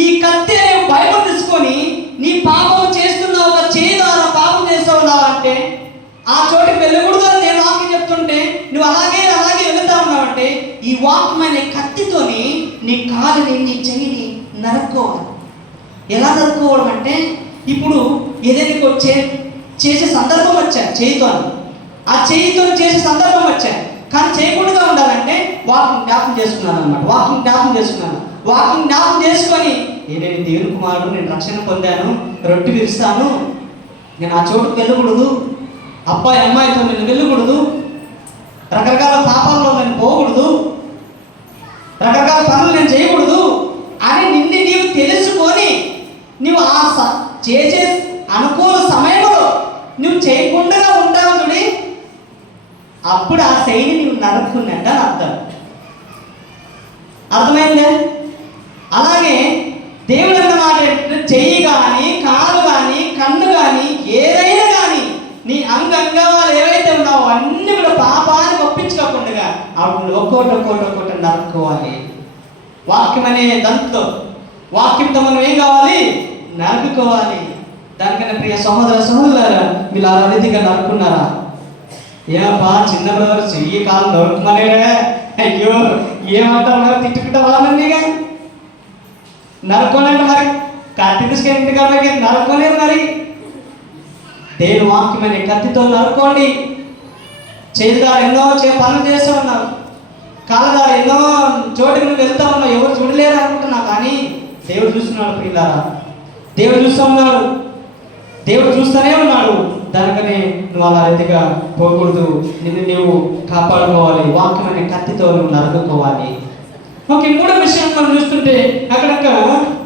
ఈ కత్తి అనే బైబుల్ తీసుకొని నీ పాపం చేస్తున్నావు, ఒక చేయి ద్వారా పాపం చేస్తూ ఉన్నావు అంటే ఆ చోటుకి వెళ్ళకూడదు అని నేను వాక్యం చెప్తుంటే నువ్వు అలాగే వెళ్తా ఉన్నావంటే, ఈ వాక్యం అనే కత్తితోని నీ కాలుని నీ చెయ్యిని నరుక్కోవాలి. ఎలా నరుక్కోవడం అంటే, ఇప్పుడు ఏదైనా చేసే సందర్భం వచ్చా చేయితో, ఆ చేయితో చేసే సందర్భం వచ్చా, కానీ చేయకుండా ఉండాలంటే వాకింగ్ జ్ఞాపకం చేసుకున్నాను అనమాట. వాకింగ్ జ్ఞాపకం చేసుకొని నేను దేవుని కుమారుడు, నేను రక్షణ పొందాను, రొట్టె విరుస్తాను, నేను ఆ చోటుకు వెళ్ళకూడదు, అబ్బాయి అమ్మాయితో నేను వెళ్ళకూడదు, రకరకాల పాపాల్లో నేను పోకూడదు, రకరకాల పనులు నేను చేయకూడదు అని నిన్ను నీవు తెలుసుకొని నువ్వు ఆ చేసే అనుకూల సమయంలో నువ్వు చేయకుండా ఉంటావు చూడి, అప్పుడు ఆ శైలి నువ్వు నరుక్కున్నట్టు అని అర్థం. అర్థమైందా? అలాగే దేవుడు అన్న మాట ఏంటంటే, చెయ్యి కానీ కాలు కానీ కన్ను కానీ ఏదైనా కానీ నీ అంగంగాలు ఏవైతే ఉన్నావో అన్ని కూడా పాపానికి ఒప్పించుకోకుండా అప్పుడు ఒక్కోటి నరుక్కోవాలి. వాక్యం అనే దాంట్లో వాక్యంతో మనం ఏం కావాలి? నరుక్కోవాలి. దానికన్నా ప్రియ సహోదరులారా, మీరు ఆ రీతిగా నరుక్కున్నారా? ఏమబ్బా చిన్న బ్రదర్ చెయ్యి కాలు నరుకుమనేరా, అయ్యో ఏమంటారు తిట్టుకుంటా వాళ్ళనిగా నరుకోనంటే మరి కత్తి తీసుకెళ్ళి ఇంటికి నరుకోలేరు. మరి దేవుని వాక్యం అనే కత్తితో నరుకోండి. చేతిదారు ఎన్నో పనులు చేస్తూ ఉన్నారు, కాళ్ళదారు ఎన్నో చోటుకి నువ్వు వెళ్తా ఉన్నావు, ఎవరు చూడలేరు అనుకుంటున్నావు, కానీ దేవుడు చూస్తున్నాడు. ప్రియులారా, దేవుడు చూస్తూ ఉన్నాడు, దేవుడు చూస్తూనే ఉన్నాడు. దానికనే నువ్వు అలా రీతిగా పోకూడదు, నిన్ను నువ్వు కాపాడుకోవాలి. వాక్యం అనే కత్తితో నువ్వు నరుకోవాలి. ఓకే, 3వ విషయం మనం చూస్తుంటే అక్కడ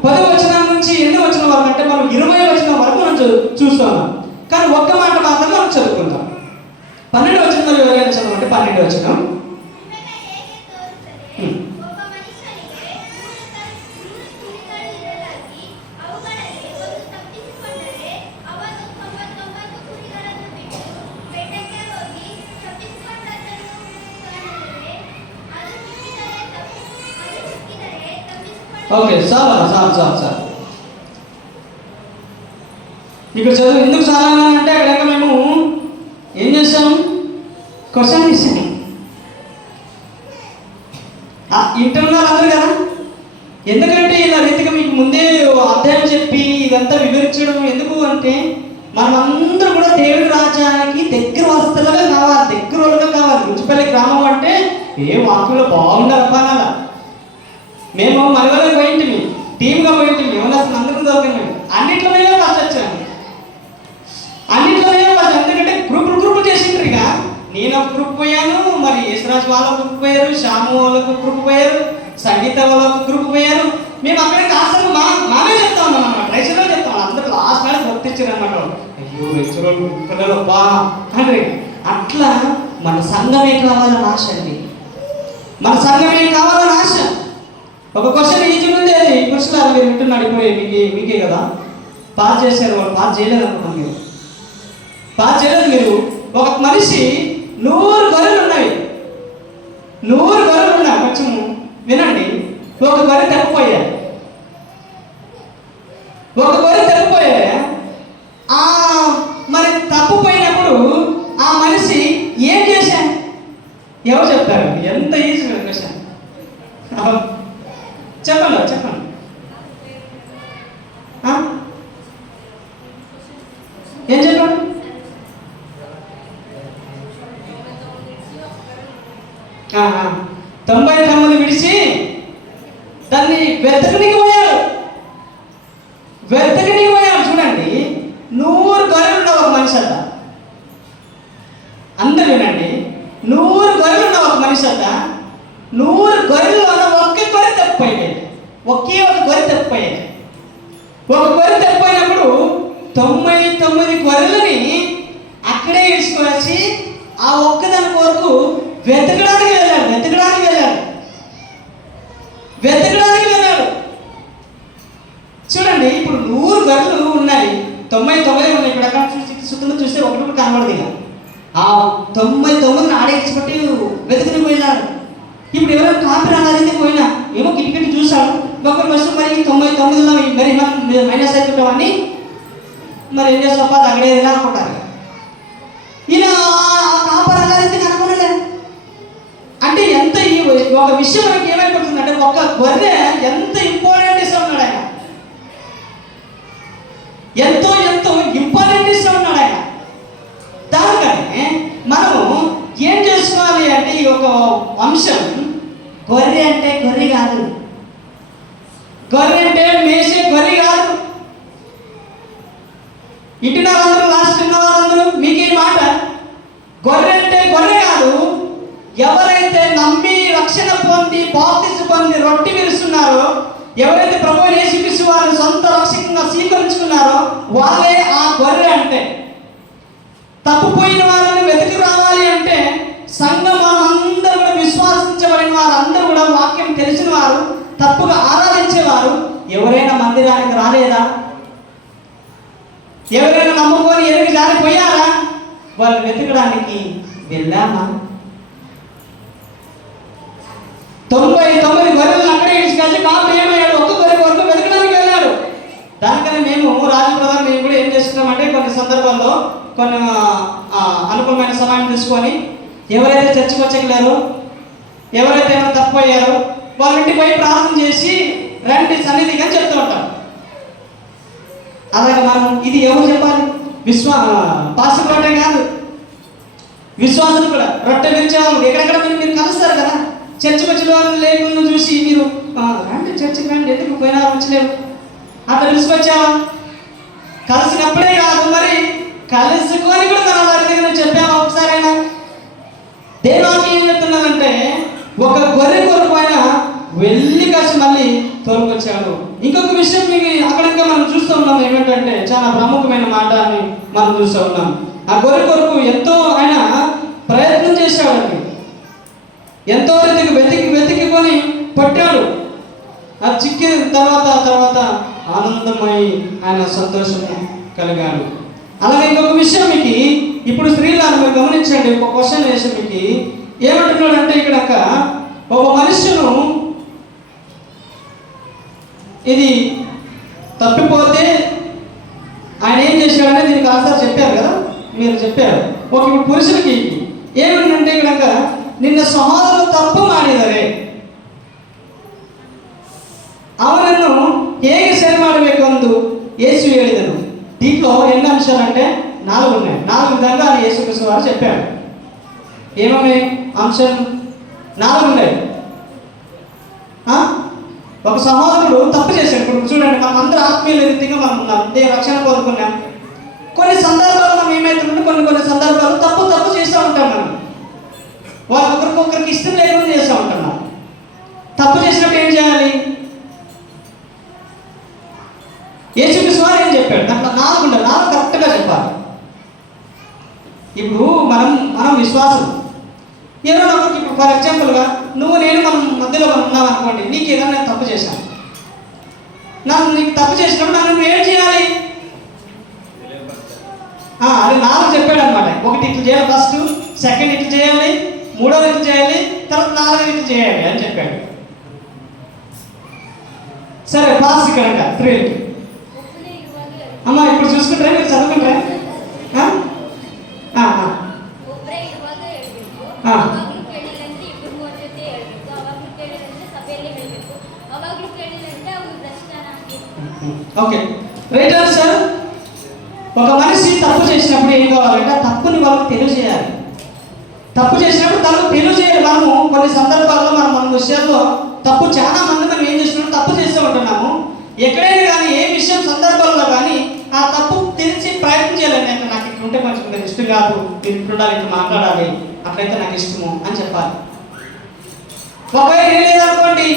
10వ వచనం నుంచి 8వ వచనం వరకు, అంటే మనం 20వ వచనం వరకు మనం చూస్తున్నాం. కానీ ఒక్క మాట మాత్రం మనం చదువుకుందాం. 12వ వచనంలో ఎవరైనా చదవండి. 12వ వచనం. ఓకే, చాలు. ఇక్కడ చదువు ఎందుకు చాలా అంటే అక్కడ మేము ఏం చేసాము, క్వశ్చన్ ఇస్తాము. ఇంటర్నల్ అందరు కదా, ఎందుకంటే ఇలా రీతిగా మీకు ముందే అధ్యాయం చెప్పి ఇదంతా వివరించడం ఎందుకు అంటే మనం అందరూ కూడా దేవుడి రాజ్యానికి దగ్గర వస్తువులుగా కావాలి, దగ్గర వాళ్ళుగా కావాలి. రుచిపల్లి గ్రామం అంటే ఏ వాకులో బాగుండాలపాల. మేము మనవలకు పోయింటిమి, టీమ్గా పోయింటిమి, ఏమన్నా అసలు అందరూ దొరకండి. అన్నిట్లోనే ఫస్ట్ వచ్చాను, ఎందుకంటే గ్రూపులు చేసిండ్రు. ఇక నేను ఒక గ్రూప్ పోయాను, మరి యేసురాజు వాళ్ళ గ్రూప్ పోయారు, శ్యాము వాళ్ళకు గ్రూప్ పోయారు, సంగీత వాళ్ళకు గ్రూప్ పోయారు. మేము అక్కడికి అసలు మామే చెప్తా ఉన్నాం అన్నమాట, రైతులో చెప్తాం. అందరూ లాస్ట్ నాడు గుర్తించారు అన్నమాట. అయ్యో రైతులు పిల్లలు బా అంటే అట్లా మన సంఘమే కావాలని ఆశ అండి, మన సంఘమే కావాలని ఆశ. ఒక క్వశ్చన్ ఈజీ ఉండేది, పురుషులారు మీరు వింటున్నాడు ఇప్పుడు మీకే కదా. పాస్ చేశారు వాళ్ళు, పాస్ చేయలేదు అనుకున్నాం. పాస్ చేయలేదు మీరు. ఒక మనిషి 100 గొర్రెలు ఉన్నాయి, 100 గొర్రెలు ఉన్నాయి. కొంచెం వినండి. ఒక గొర్రె తప్పిపోయా, మరి తప్పిపోయినప్పుడు ఆ మనిషి ఏం చేశాను ఎవరు చెప్తారు? ఎంత ఈజీ క్వశ్చన్, చెప్పండి. ఏం చెప్పాడు? ఆ 99 విడిచి దాన్ని వెతకనికి పోయాడు. చూడండి, 100 గొర్రెలు ఉన్న ఒక మనిషి అట. అందరు వినండి, 100 గొర్రెలు ఉన్న ఒక మనిషి అట. 100 గొర్రెలు ఒకే గొర్రె తప్పిపోయాడు. ఒకే ఒక గొర్రె తప్పిపోయాడు. ఒక గొర్రె తప్పిపోయినప్పుడు 99 గొర్రెలని అక్కడే ఇసుకొచ్చి ఆ ఒక్కదాని కొరకు వెతకడానికి వెళ్ళాడు. చూడండి, ఇప్పుడు 100 గొర్రెలు ఉన్నాయి, 99 ఉన్నాయి. ఇప్పుడు అక్కడ చూస్తే ఒకటి కూడా కనబడదు. ఇక ఆ 99 ఆడేసిపెట్టి వెతుకుని పోయినాడు. ఇప్పుడు ఎవరైనా కాపీ రాగానే పోయినా ఏమో కిటికెట్ చూశాడు, ఒకరు వస్తూ మరి 99లో మరి మనం మైనస్ అవుతుంటామని మరి ఏం చేస్తాం, అక్కడే అనుకుంటారు. ఇలా కాపరాగానే కనపడలే అంటే ఎంత ఒక విషయం మనకి ఏమైపోతుంది అంటే ఒక గొర్రె ఎంత ఇంపార్టెంట్ ఇస్తూ ఉన్నాడు ఆయన, ఎంతో ఇంపార్టెంట్ ఇస్తూ ఉన్నాడు ఆయన. దానికనే మనము ఏం చేసుకోవాలి అంటే ఈ ఒక అంశం, గొర్రె అంటే గొర్రె కాదు, గొర్రె అంటే మేసే గొర్రె కాదు. ఇంటిన వాళ్ళందరూ, లాస్ట్ ఉన్న వాళ్ళందరూ మీకు ఈ మాట, గొర్రె అంటే గొర్రె కాదు. ఎవరైతే నమ్మి రక్షణ పొంది బాప్తిస్మ పొంది రొట్టె విరుస్తున్నారో, ఎవరైతే ప్రభువు యేసుక్రీస్తు వారిని సొంత రక్షకంగా స్వీకరించుకున్నారో వాళ్ళే ఆ గొర్రె. అంటే తప్పిపోయిన వాళ్ళని వెతికి రావాలి అంటే సంఘం అందరూ కూడా విశ్వాసించబడిన వారు, అందరూ కూడా వాక్యం తెలిసిన వారు, తప్పుగా ఆరాధించేవారు ఎవరైనా మందిరానికి రాలేదా? ఎవరైనా నమ్ముకొని ఎదుగు జారిపోయారా? వాళ్ళు వెతకడానికి వెళ్ళామా? 99 గొర్రెలను అక్కడే ఇచ్చుకెళ్ళి కాపు ఏమయ్యాడు, ఒక్క గొర్రె వరకు వెతకడానికి వెళ్ళాడు. దానికన్నా మేము రాజప్రధానం మేము కూడా ఏం చేస్తున్నామంటే కొన్ని సందర్భాల్లో కొన్ని అనుకూలమైన సమయం తీసుకొని ఎవరైతే చర్చకు వచ్చలేరో, ఎవరైతే ఏమైనా తప్పిపోయారో వాళ్ళ ఇంటికి పోయి ప్రార్థన చేసి రండి సన్నిధిగా అని చెప్తూ ఉంటాం. అలాగే మనం ఇది ఎవరు చెప్పాలి? పాస్టర్ రొట్టె కాదు, విశ్వాసులు కూడా రొట్టె విరిచేవాళ్ళు ఎక్కడెక్కడ మీరు కలుస్తారు కదా. చర్చకు వచ్చిన వాళ్ళు లేకుండా చూసి మీరు రండి చర్చకి రండి, ఎందుకు పోయినా వచ్చలేవు అట్లా పిలుచుకొచ్చావా? కలిసినప్పుడే కాదు, మరి కలుసుకొని కూడా మన వారి దగ్గర చెప్పావా ఒకసారైనా? దేవాకి ఏం చెప్తున్నానంటే ఒక గొర్రె కొరపోయినా వెళ్ళి కాసి మళ్ళీ తోలుకొచ్చాడు. ఇంకొక విషయం మీకు అక్కడంగా మనం చూస్తూ ఉన్నాం, ఏమిటంటే చాలా ప్రముఖమైన మాట అని మనం చూస్తూ ఉన్నాం. ఆ గొర్రె కొరకు ఎంతో ఆయన ప్రయత్నం చేశాడండి, ఎంతో రీతికి వెతికికొని పట్టాడు. అది చిక్కిన తర్వాత ఆనందమై ఆయన సంతోషం కలిగాడు. అలాగే ఇంకొక విషయం మీకు ఇప్పుడు స్త్రీలను మీరు గమనించండి. ఒక క్వశ్చన్ వేసి మీకు ఏమంటున్నాడు అంటే ఇక్కడ ఒక మనుషును ఇది తప్పిపోతే ఆయన ఏం చేశాడనే దీనికి ఆన్సర్ చెప్పారు కదా, మీరు చెప్పారు. ఒక ఇప్పుడు పురుషులకి ఏమిటంటే కనుక నిన్న సహోదరులు తప్పు ಮಾಡಿದರೆ ಅವರನ್ನು ಹೇಗೆ ಸರಿ ಮಾಡಬೇಕೆಂದು యేసు ಹೇಳಿದನು. దీంట్లో ఎన్ని అంశాలంటే 4 ఉన్నాయి. 4 విధంగా యేసుక్రీస్తు వారు చెప్పాడు. ఏమని అంశం 4 ఉన్నాయి. ఒక సహోదరుడు తప్పు చేశాడు. ఇప్పుడు చూడండి, మనం అందరూ ఆత్మీయ రీతిగా మనం ఉన్నాం, రక్షణ కోరుకున్నాం. కొన్ని సందర్భాలు మనం ఏమైతుందంటే కొన్ని సందర్భాలు తప్పు చేస్తూ ఉంటాం. మనం ఒకరికి ఇష్టం లేకుండా చేస్తూ ఉంటాం. మనం తప్పు చేసినప్పుడు ఏం చేయాలి? యేసుక్రీస్తు వారు ఏం చెప్పాడు? దాంట్లో 4 ఉండాలి. 4 కరెక్ట్గా చెప్పాలి. ఇప్పుడు మనం విశ్వాసం ఏదైనా ఒకరికి, ఇప్పుడు ఫర్ ఎగ్జాంపుల్గా నేను మనం మధ్యలో మనం ఉన్నాం అనుకోండి, నీకు ఏదైనా నేను తప్పు చేశాను. నీకు తప్పు చేసినప్పుడు నన్ను ఏం చేయాలి? అది 4 చెప్పాడు అనమాట. ఒకటి ఇట్లా చేయాలి, ఫస్ట్, సెకండ్ ఇట్లా చేయాలి, మూడోది ఇట్లా చేయాలి, తర్వాత 4వ ఇట్లా చేయాలి అని చెప్పాడు. సరే, ఫాస్ట్ ఇక్కడ 3 అమ్మా ఇప్పుడు చూసుకుంటారా, మీరు చదువుకుంటారా? Okay, right answer. ఒక మనిషి తప్పు చేసినప్పుడు ఏం కావాలంటే తప్పుని వాళ్ళకి తెలియజేయాలి. తప్పు చేసినప్పుడు తనకు తెలియజేయాలి. మనము కొన్ని సందర్భాల్లో మన విషయాల్లో తప్పు, చాలా మంది మనం ఏం చేస్తున్నాం, తప్పు చేస్తూ ఉంటున్నాము. ఎక్కడైనా కానీ ఏ విషయం సందర్భాల్లో కానీ ఆ తప్పు తెలిసి ప్రయత్నం చేయాలండి. అంటే నాకు ఇట్లా ఉంటే కొంచెం ఇష్టం కాదు, మీరు ఇట్లా ఇట్లా మాట్లాడాలి, అట్లయితే నాకు ఇష్టము అని చెప్పాలి. ఒకవేళ ఏం లేదనుకోండి,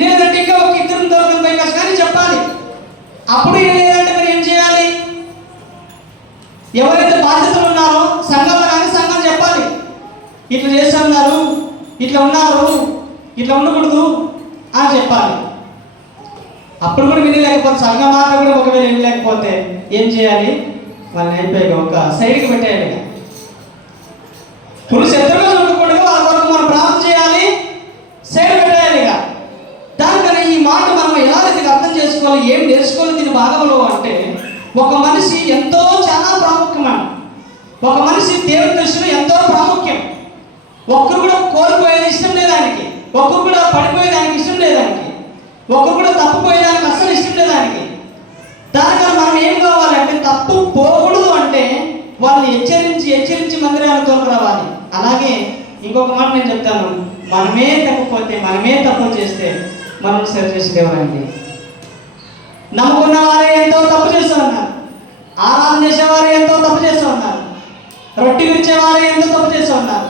లేదంటే ఇంకా ఒక ఇద్దరు దొరకని పోయి కానీ చెప్పాలి. అప్పుడు ఏం లేదంటే మరి ఏం చేయాలి? ఎవరైతే బాధ్యతలు ఉన్నారో సంఘంలో కానీ సంఘం చెప్పాలి, ఇట్లా చేస్తున్నారు, ఇట్లా ఉన్నారు, ఇట్లా ఉండకూడదు అని చెప్పాలి. అప్పుడు కూడా వినలేకపోతే, సంఘం మాట కూడా ఒకవేళ వినలేకపోతే ఏం చేయాలి? వాళ్ళని అయిపోయి ఒక సైడ్కి పెట్టేయాలి. పురుషు ఎదురుగా చూడకూడదు, వాళ్ళ కొరకు మనం ప్రార్థన చేయాలి, సైడ్ పెట్టేయాలి. దానికని ఈ మాట మనం ఎలా రీతిగా అర్థం చేసుకోవాలి, ఏం నేర్చుకోవాలి దీని భాగంలో అంటే, ఒక మనిషి ఎంతో చాలా ప్రాముఖ్యమైన, ఒక మనిషి దేవుని దృష్టిలో ఎంతో ప్రాముఖ్యం. ఒక్కరు కూడా కోల్పోయేది ఇష్టం లేదానికి, ఒక్కరు కూడా పడిపోయేదానికి ఇష్టం లేదానికి, ఒకరు కూడా తప్పుపోయేదానికి అస్సలు ఇష్టం లేదానికి. దానికన్నా మనం ఏం కావాలంటే తప్పు పోకూడదు అంటే వాళ్ళని హెచ్చరించి మందిరానికి తోలుకురావాలి. అలాగే ఇంకొక మాట నేను చెప్తాను, మనమే తప్పిపోతే, మనమే తప్పు చేస్తే మనం సరి చేసేది ఎవరండి? నమ్ముకున్న వారే ఎంతో తప్పు చేస్తూ ఉన్నారు, ఆరాధన చేసేవారే ఎంతో తప్పు చేస్తూ ఉన్నారు, రొట్టె విరిచేవారే ఎంతో తప్పు చేస్తూ ఉన్నారు,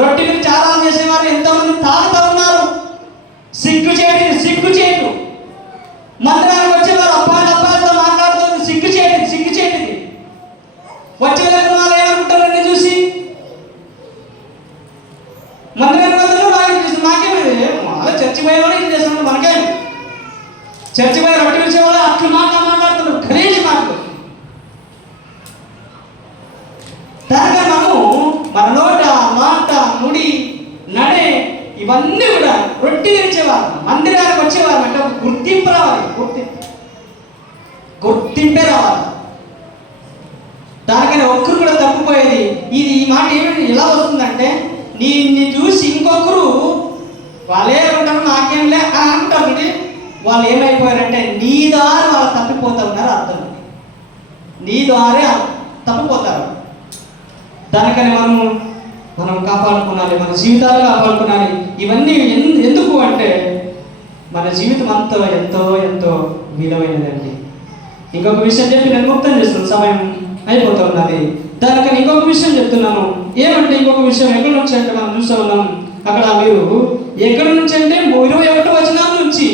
రొట్టె విరిచి ఆరాధన చేసేవారు ఎంతో మంది తాగుతూ ఉన్నారు. సిగ్గుచేటు మందిరానికి వచ్చేవారు అబ్బాయిలతో మాట్లాడుతుంది, సిగ్గుచేటిది. వచ్చే వాళ్ళు ఏమనుకుంటారు అన్ని చూసి? మందిరానికి వద్దు నాకేమైంది, చర్చి పోయేవాళ్ళు ఇది చేస్తున్నారు, మనకేమి? చర్చి పోయి రొట్టె విరిచేవాళ్ళు అట్లు మాట్లాడుతున్నారు, ఖరీజు మాటలు. దానిగా మనము మన నోట, మాట, నుడి, నడే ఇవన్నీ కూడా రొట్టె విరిచేవారు, మందిరానికి వచ్చేవారు అంటే ఒక గుర్తింపు రావాలి, గుర్తింపే రావాలి. దానికని ఒక్కరు కూడా తప్పిపోయేది. ఈ మాట ఏమిటి ఎలా వస్తుందంటే, నీ చూసి ఇంకొకరు వాళ్ళే ఉంటారు, నాకేంలే అని అంటారు. వాళ్ళు ఏమైపోయారంటే నీ ద్వారా వాళ్ళు తప్పిపోతూ ఉన్నారు అర్థం. నీ ద్వారా తప్పిపోతారు. దానికని మనం కాపాడుకోవాలి, మన జీవితాలు కాపాడుకోవాలి. ఇవన్నీ ఎందుకు అంటే మన జీవితం అంతా ఎంతో విలువైనదండి. ఇంకొక విషయం చెప్పి నేను ముక్తం చేస్తున్నాను, సమయం అయిపోతున్నది. దానికని ఇంకొక విషయం చెప్తున్నాను. ఏమంటే ఇంకొక విషయం ఎక్కడి నుంచి అంటే మనం చూస్తూ ఉన్నాం. అక్కడ మీరు ఎక్కడి నుంచి అంటే 21వ వచనం నుంచి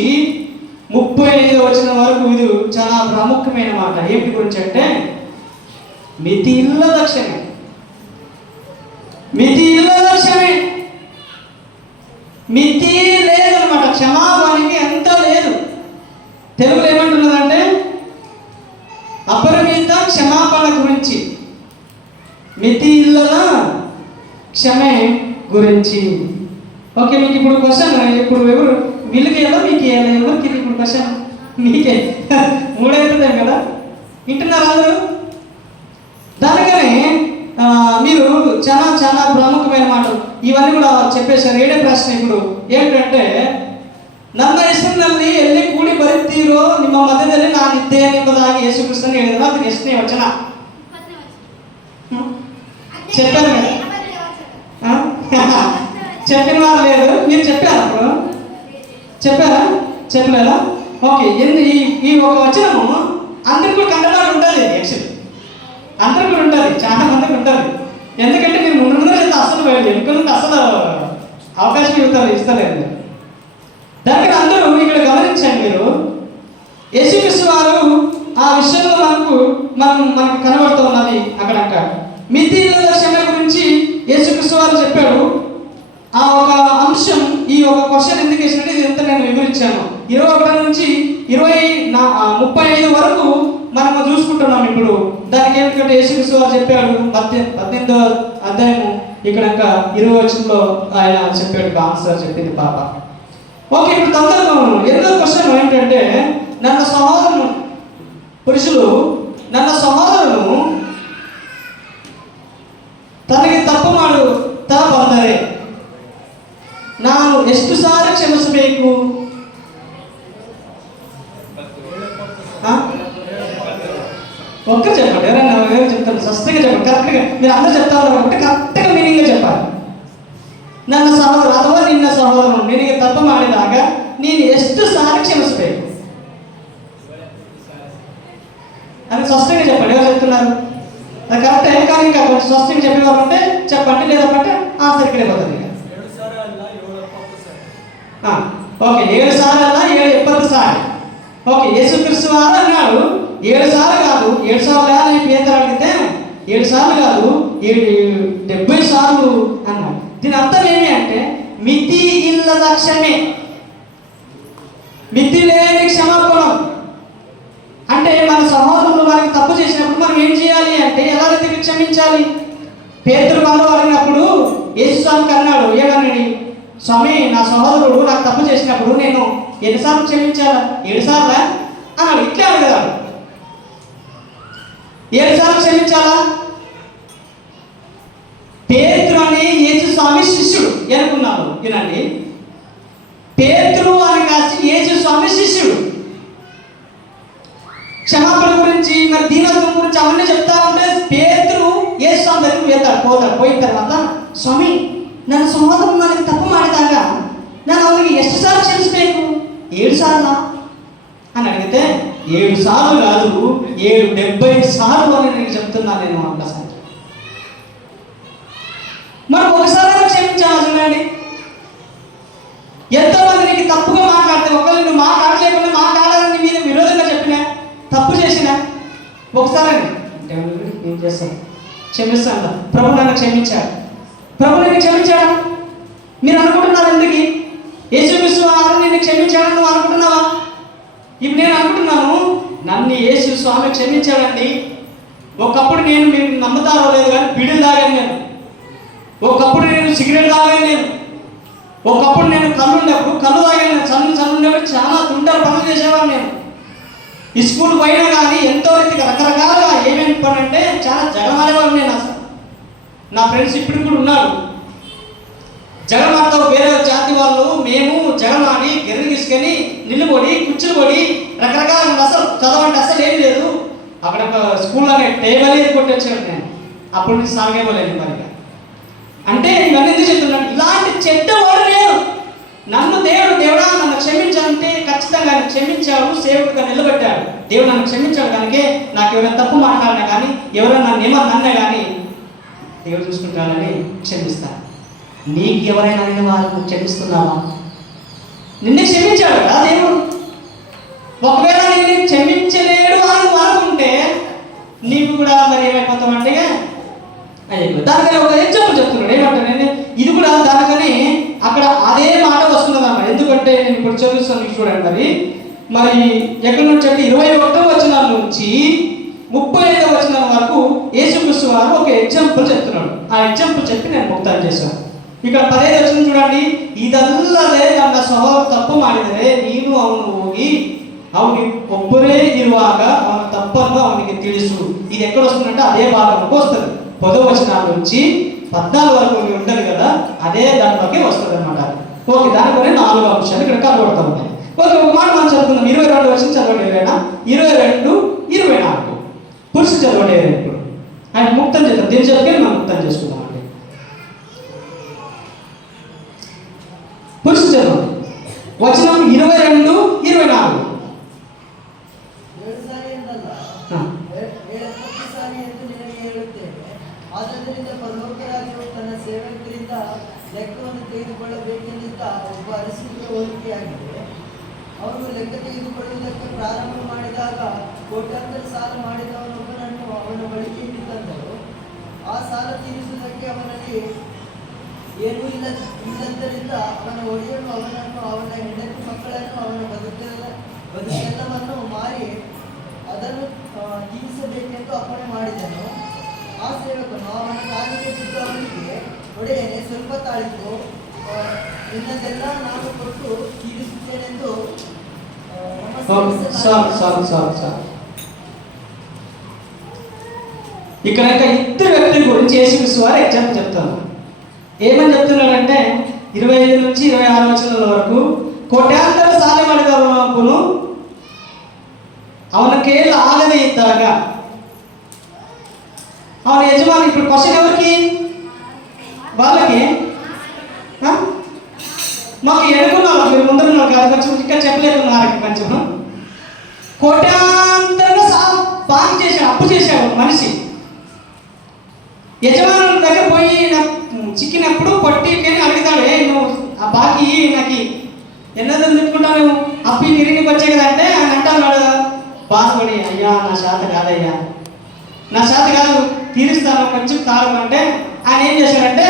35వ వచనం వరకు ఇది చాలా ప్రాముఖ్యమైన మాట. ఏమిటి గురించి అంటే మితి ఇళ్ళ లక్ష్యమే, మితి లేదనమాట. క్షమాపణకి ఎంత లేదు. తెలుగులో ఏమంటున్నదంటే అపరిమిత క్షమాపణ గురించి, మితి ఇళ్ళ క్షమే గురించి. ఓకే, మీకు ఇప్పుడు క్వశ్చన్, ఇప్పుడు ఎవరు వీళ్ళకి ఎలా మీకు ఎవరికి ఇప్పుడు క్వశ్చన్ మీకే 3 అవుతుంది కదా, వింటున్నారు అందరూ? దానికనే మీరు చాలా చాలా ప్రముఖమైన మాటలు ఇవన్నీ కూడా చెప్పేశారు. ఏడే ప్రశ్న ఇప్పుడు ఏంటంటే, ನನ್ನ ಹೆಸರಿನಲ್ಲಿ ಎಲ್ಲಿ ಕೂಡಿ ಬರುತ್ತೀರೋ ನಿಮ್ಮ ಮಧ್ಯದಲ್ಲಿ ನಾನು ಇದ್ದೇನೆ ಎಂಬುದಾಗಿ ಯೇಸು ಕ್ರಿಸ್ತನು ಹೇಳಿದರು. ಅದಕ್ಕೆ ಎಷ್ಟನೇ ವಚನ చెప్పారు కదా? చెప్పిన వారు లేదు, మీరు చెప్పారా? అప్పుడు చెప్పారా? చెప్పలేదా? ఓకే. ఈ ఒక వచనము అందరికి కూడా కంటపాటు ఉంటుంది. యాక్చువల్లీ అందరికి కూడా ఉంటుంది, చాలా మందికి ఉంటుంది. ఎందుకంటే మీరు ముందు చెప్తే అస్సలు ఎన్నుకున్నది అస్సలు అవకాశం ఇస్తలేదు. దానికి అందరూ ఇక్కడ గమనించండి. మీరు యేసుక్రీస్తు వారు ఆ విషయంలో మనకు కనబడుతూ ఉన్నది. అక్కడ మితి ఇళ్ళ క్షమ గురించి యేసుక్రీస్తు వారు చెప్పాడు. ఆ ఒక అంశం, ఈ ఒక క్వశ్చన్ ఎందుకు వేసినట్టు ఇది ఎంత నేను వివరించాను. 21 నుంచి 35 వరకు మనము చూసుకుంటున్నాం ఇప్పుడు. దానికి ఏంటంటే యేసుక్రీస్తు వారు చెప్పాడు 18వ అధ్యాయము ఇక్కడ 20 వచనంలో ఆయన చెప్పాడు ఆన్సర్ చెప్పింది పాప. ఓకే. ఇప్పుడు తొందరగా ఎన్నో క్వశ్చన్ ఏంటంటే, ನನ್ನ సహోదరును పురుషులు ನನ್ನ సహోదరును ತನಗೆ ತಪ್ಪು ಮಾಡುತ್ತಾ ಬಂದರೆ ನಾನು ಎಷ್ಟು ಸಾರಿ ಕ್ಷಮಿಸಬೇಕು? ఒక్కరు చెప్పండి. ఎవరు చెప్తారు? స్పష్టంగా చెప్పండి, కరెక్ట్గా. మీరు అందరూ చెప్తారు కాబట్టి కరెక్ట్గా మీనింగ్గా చెప్పాలి. ನನ್ನ ಸಹೋದರ ಅಥವಾ ನಿನ್ನ ಸಹೋದರನು ನಿನಗೆ ತಪ್ಪು ಮಾಡಿದಾಗ ನೀನು ಎಷ್ಟು ಸಾರಿ ಕ್ಷಮಿಸಬೇಕು అని స్పష్టంగా చెప్పండి. ఎవరు చెప్తున్నారు? అది కరెక్ట్ ఏం కానీ ఇంకా కొంచెం స్పష్టంగా చెప్పేవారు ఉంటే చెప్పండి, లేదంటే ఆన్సర్ ఇక్కడే పోతుంది. ఓకే. 7 సార్లు అలా 70 సార్లు. ఓకే. యేసుక్రీస్తు వారు అన్నాడు 7 సార్లు కాదు, 7 సార్లు అని పేదలు అడిగితే 7 సార్లు కాదు 70 సార్లు అన్నాడు. దీని అర్థం ఏమి అంటే, మితి ఇల్లద క్షమే, మితి లేని క్షమాపణం. అంటే మన సహోదరులు వారికి తప్పు చేసినప్పుడు మనం ఏం చేయాలి అంటే, ఎలా రీతికి క్షమించాలి? పేతురు వాళ్ళు అడిగినప్పుడు యేసు స్వామికి అన్నాడు, ఏమన్నాడు? స్వామి, నా సహోదరుడు నాకు తప్పు చేసినప్పుడు నేను ఎన్నిసార్లు క్షమించాలా? 7 సార్లా అన్నాడు. ఇట్లే అడగదాడు, 7 సార్లు క్షమించాలా? పేతురు అని యేసు స్వామి శిష్యుడు అనుకున్నాడు. వినండి, పేతురు అని కాసి యేసు స్వామి శిష్యుడు. క్షమాపణ గురించి, మరి దీనత్వం గురించి అవన్నీ చెప్తా ఉంటే పేతురు యేసు స్వామి దగ్గరికి పోతాడు. పోయిన తర్వాత, స్వామి, ನನ್ನ సహోదరుడు ನನಗೆ తప్పు ಮಾಡಿದಾಗ ನಾನು ಅವನಿಗೆ ಎಷ್ಟು సార్లు క్షమిಸಬೇಕು? 7 సార్లా అని అడిగితే, 7 సార్లు కాదు 70 సార్లు అని నేను చెప్తున్నా నేను ఒక్కసారి. మనం ఒకసారి క్షమించాలి. చూడండి, ఎంతోమంది నీకు తప్పుగా మాట్లాడితే, ఒకళ్ళు నువ్వు మాట్లాడలేకుండా మాట్లాడాలని మీద విరోధంగా చెప్పినా, తప్పు చేసినా ఒకసారి ఏం చేస్తాను? క్షమిస్తాను. ప్రభు నన్ను క్షమించాడు. ప్రభు నిన్ను క్షమించాడా? మీరు అనుకుంటున్నారు ఎందుకు యేసుక్రీస్తు వారు నిన్ను క్షమించాడని నువ్వు అనుకుంటున్నావా? ఇప్పుడు నేను అనుకుంటున్నాను, నన్ను యేసు స్వామి క్షమించాడండి. ఒకప్పుడు నేను మీరు నమ్ముతారో లేదు కానీ బిడులు తాగాను నేను. ఒకప్పుడు నేను సిగరెట్ తాగాను నేను. ఒకప్పుడు నేను కళ్ళు తాగాను. చల్లు ఉండేప్పుడు చాలా తుంటలు పనులు చేసేవాడు నేను. ఈ స్కూల్ పోయినా కానీ ఎంతో రీతిగా రకరకాలుగా ఏమేమి పని అంటే చాలా జగమాడేవాడు నేను. అసలు నా ఫ్రెండ్స్ ఇప్పుడు కూడా ఉన్నారు. జగమాడతో వేరే జాతి వాళ్ళు మేము జగమాడి గెర్రి తీసుకొని నిలబడి కూర్చోబడి రకరకాల అసలు చదవండి అసలు ఏం లేదు. అక్కడ ఒక స్కూల్లోనే టేబుల్ కొట్టొచ్చాను నేను. అప్పటి నుంచి సాగేవాళ్ళు మరి. అంటే ఇవన్నీ ఎందుకు చెప్తున్నాను? ఇలాంటి చెడ్డవాడు నేను. నన్ను దేవుడా నన్ను క్షమించాలంటే ఖచ్చితంగా ఆయన క్షమించాడు, సేవకుడిగా నిలబెట్టాడు. దేవుడు నన్ను క్షమించాడు కనుక నాకు ఎవరైనా తప్పు మాట్లాడినా కానీ, ఎవరైనా నన్ను కానీ దేవుడు చూసుకుంటానని క్షమిస్తాను. నీకు ఎవరైనా అడిగిన వారు క్షమిస్తున్నావా? నిన్నే క్షమించాడు కదా దేవుడు. ఒకవేళ నిన్ను క్షమించలేడు అని అనుకుంటే నీకు కూడా మరి ఏమైపోతావు అంటే దానికని ఒక ఎగ్జాంపుల్ చెప్తున్నాడు. ఏమంటాను ఇది కూడా దానికని అక్కడ అదే మాట వస్తున్నది అన్నమాట. ఎందుకంటే నేను ఇప్పుడు చదువుతాను చూడండి. మరి ఎక్కడి నుంచి అంటే 21వ వచనం నుంచి 35వ వచనం వరకు యేసుక్రీస్తు వారు ఒక ఎగ్జాంపుల్ చెప్తున్నాడు. ఆ ఎగ్జాంపుల్ చెప్పి నేను ముక్తాలు చేశాను. ఇక్కడ 15 వచ్చింది చూడండి. ಇದಲ್ಲದೆ ನನ್ನ ಸ್ವಭಾವ ತಪ್ಪು ಮಾಡಿದರೆ ನೀನು ಅವನು ಹೋಗಿ ಅವನಿಗೆ ಒಬ್ಬರೇ ಇರುವಾಗ ಅವನ తప్పನ್ನು ಅವನಿಗೆ ತಿಳಿಸು. ఇది ఎక్కడ వస్తుందంటే అదే భాగంలోకి వస్తుంది. 10వ వచనం నుంచి 14 వరకు ఉంటుంది కదా, అదే దాంట్లోకి వస్తుంది అనమాట. ఓకే, దానిలోనే 4 అంశాలు ఇక్కడ కనబడుతూ ఉన్నాయి. ఓకే, ఒక మాట మనం చదువుకుందాం. 22 వచ్చిన చదవండి. 22, 24 పురుషు చదవండి. ఇప్పుడు ఆయన ముక్తం చేద్దాం. దీని చదివి మనం ముక్తం చేసుకుందాం అండి. పురుషు చదవండి. వచనం 22, 24. ಆದ್ದರಿಂದ ಪರಲೋಕರಾಜ್ಯವು ತನ್ನ ಸೇವಕರಿಂದ ಲೆಕ್ಕವನ್ನು ತೆಗೆದುಕೊಳ್ಳಬೇಕೆಂದಿದ್ದ ಒಬ್ಬ ಅರಸನಿಗೆ ಹೋಲಿಕೆಯಾಗಿದೆ. ಅವನು ಲೆಕ್ಕ ತೆಗೆದುಕೊಳ್ಳುವುದಕ್ಕೆ ಪ್ರಾರಂಭ ಮಾಡಿದಾಗ ಕೋಟ್ಯಾಂತರ ಸಾಲ ಮಾಡಿದವನೊಬ್ಬನನ್ನು ಅವನ ಬಳಿಗೆ ತಂದರು. ಆ ಸಾಲ ತೀರಿಸುವುದಕ್ಕೆ ಅವನಲ್ಲಿ ಏನೂ ಇಲ್ಲದ್ದರಿಂದ ಅವನ ಒಡೆಯನು ಅವನನ್ನು, ಅವನ ಹೆಂಡತಿ ಮಕ್ಕಳನ್ನು, ಅವನ ಬದುಕೆಲ್ಲವನ್ನು ಮಾರಿ ಅದನ್ನು ತೀರಿಸಬೇಕೆಂದು ಅಪ್ಪಣೆ ಮಾಡಿದನು. ಆ ಸೇವಕನು ಅವನ ಕಾಲಿಗೆ ಬಿದ್ದು ಅವನಿಗೆ, ಒಡೆಯನೇ, ಸ್ವಲ್ಪ ತಾಳಿತು, ನಿನ್ನದೆಲ್ಲ ನಾನು ಕೊಟ್ಟು ತೀರಿಸುತ್ತೇನೆಂದು. ఇక్కడ ఇద్దరు వ్యక్తుల గురించి యేసుక్రీస్తు వారు ఎగ్జాంపుల్ చెప్తాను. ఏమని చెప్తున్నాడంటే 25 నుంచి 26 వచనాల వరకు ಕೋಟ್ಯಾಂತರ ಸಾಲ ಮಾಡಿದವನು ಅವನ ಕೈಯಲ್ಲಿ ಆಗದೇ ಇದ್ದಾಗ ಅವನ యజమాని. ఇప్పుడు క్వశ్చన్ ఎవరికి? వాళ్ళకి. మాకు ఎదుగున్నారు, మీరు ముందరున్నారు కాదు, కొంచెం ఇక్కడ చెప్పలేకున్నారు. కొంచెం కోట్యాంతరంగా బాకీ చేశాడు, అప్పు చేశాడు మనిషి. యజమానుల దగ్గర పోయి నాకు చిక్కినప్పుడు పొట్టికని అడుగుతాడు, నువ్వు ఆ బాకీ నాకు ఎన్నదో తిట్టుకుంటావు, నువ్వు అప్పు నిరిగికి వచ్చే కదంటే ఆయన అంటున్నాడు బాధపడి, అయ్యా నా శాత కాదయ్యా, నా శాత కాదు, తీరుస్తాను, కొంచెం తాగు అంటే ఆయన ఏం చేశాడంటే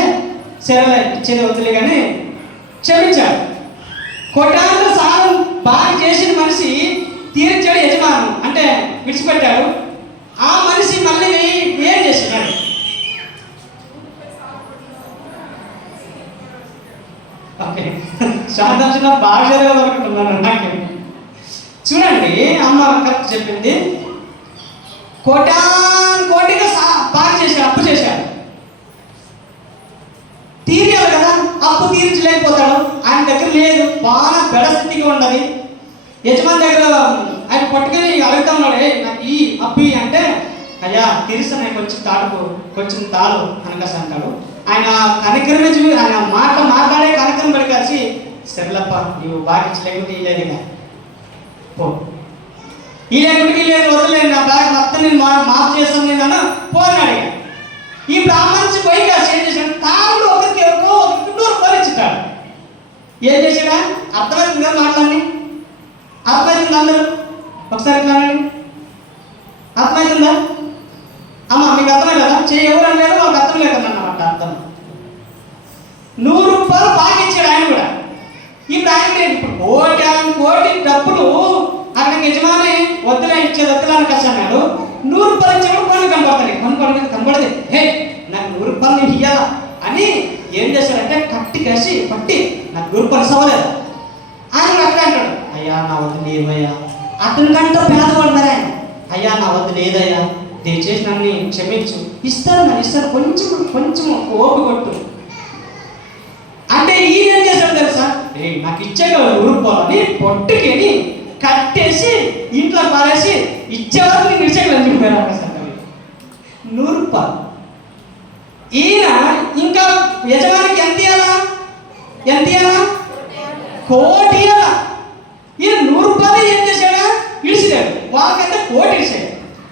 సరేలే ఇచ్చేది వద్దులే కానీ క్షమించాడు. కోట్యాంతర సాలం బాగా చేసిన మనిషి తీర్చాడు యజమాను అంటే విడిచిపెట్టాడు. ఆ మనిషి మళ్ళీ ఏం చేస్తున్నాడు? ఓకే, శాంతం బాగా చదవాలనుకుంటున్నాను. నాకు చూడండి, అమ్మ కరెక్ట్ చెప్పింది. కోటిగా బాగా చేశాడు, అప్పు చేశాడు, తీరాలి కదా, అప్పు తీర్చలేకపోతాడు. ఆయన దగ్గర లేదు, బాగా బెడస్థితిగా ఉన్నది. యజమాని దగ్గర ఆయన పట్టుకొని అడుగుతా ఉన్నాడు, నాకు ఈ అప్పు అంటే, అయ్యా తీరుస్తా, నేను కొంచెం తాడు అనకాసి అంటాడు. ఆయన కనికరమే ఆయన మాట్లాడే కనికరం పడికాసి, సరేలప్ప నీవు బాగా ఇచ్చలేకుంటే ఈ లేదు పో, ఈ లేకుంటే ఈ లేదు, వదలలేదు, నా బ్యాగ్ మొత్తం నేను మాఫ్ చేస్తాను నేను పోనాడు. ఈ బ్రాహ్మణి పోయి కాసి ఏం చేశాడు? తాను ఒకరికి ఎవరికో 100 రూపాయలు ఇచ్చుతాడు. ఏం చేశాడా? అర్థమైంది కదా మాట్లాడి? అర్థమవుతుందా అందరూ? ఒకసారి ఎట్లానండి, అర్థమవుతుందా? అమ్మ మీకు అర్థమే కదా? ఎవరు అనలేదు, వాళ్ళకి అర్థం లేదన్నమాట. అర్థం 100 రూపాయలు బాగా ఇచ్చాడు ఆయన కూడా. ఇప్పుడు ఆయన ఇప్పుడు కోటి డబ్బులు అక్కడ యజమాని వద్దులే ఇచ్చేది వద్దులని కష్టం అన్నాడు. 100 రూపాయలు ఇచ్చేప్పుడు కొన్ని కనబడతాయి, కొన్ని కనబడదు. హే నాకు 100 రూపాయలు నీకు ఇయ్యాలా అని ఏం చేశాడంటే కట్టి కాసి పట్టి నాకు 100 రూపాయలు సవ్వలేదు. ఆయన అట్లా అంటాడు, అయ్యా నా వద్దు లేదయ్యా. అతని కంటే పేదవాడున్నారా ఆయన, అయ్యా నా వద్దు లేదయ్యా, దయచేసి నన్ను క్షమించు, ఇస్తాను కొంచెం ఓపు కొట్టు అంటే ఈయన ఏం చేశాడు తెలుసా? నాకు ఇచ్చేగల 100 రూపాయలని పొట్టుకెని కట్టేసి ఇంట్లో పారేసి ఇచ్చేవారు నీకు ఇచ్చేగలని చెప్పారు. 100 రూపాయలు. ఈయన ఇంకా యజమానికి ఎంత ఇవ్వాలా? కోటి ఇవ్వాలా. ఈయన 100 రూపాయలు ఏం చేశాడా? ఇడిచాడు. వాళ్ళకంటే కోటి ఇడిచాడు.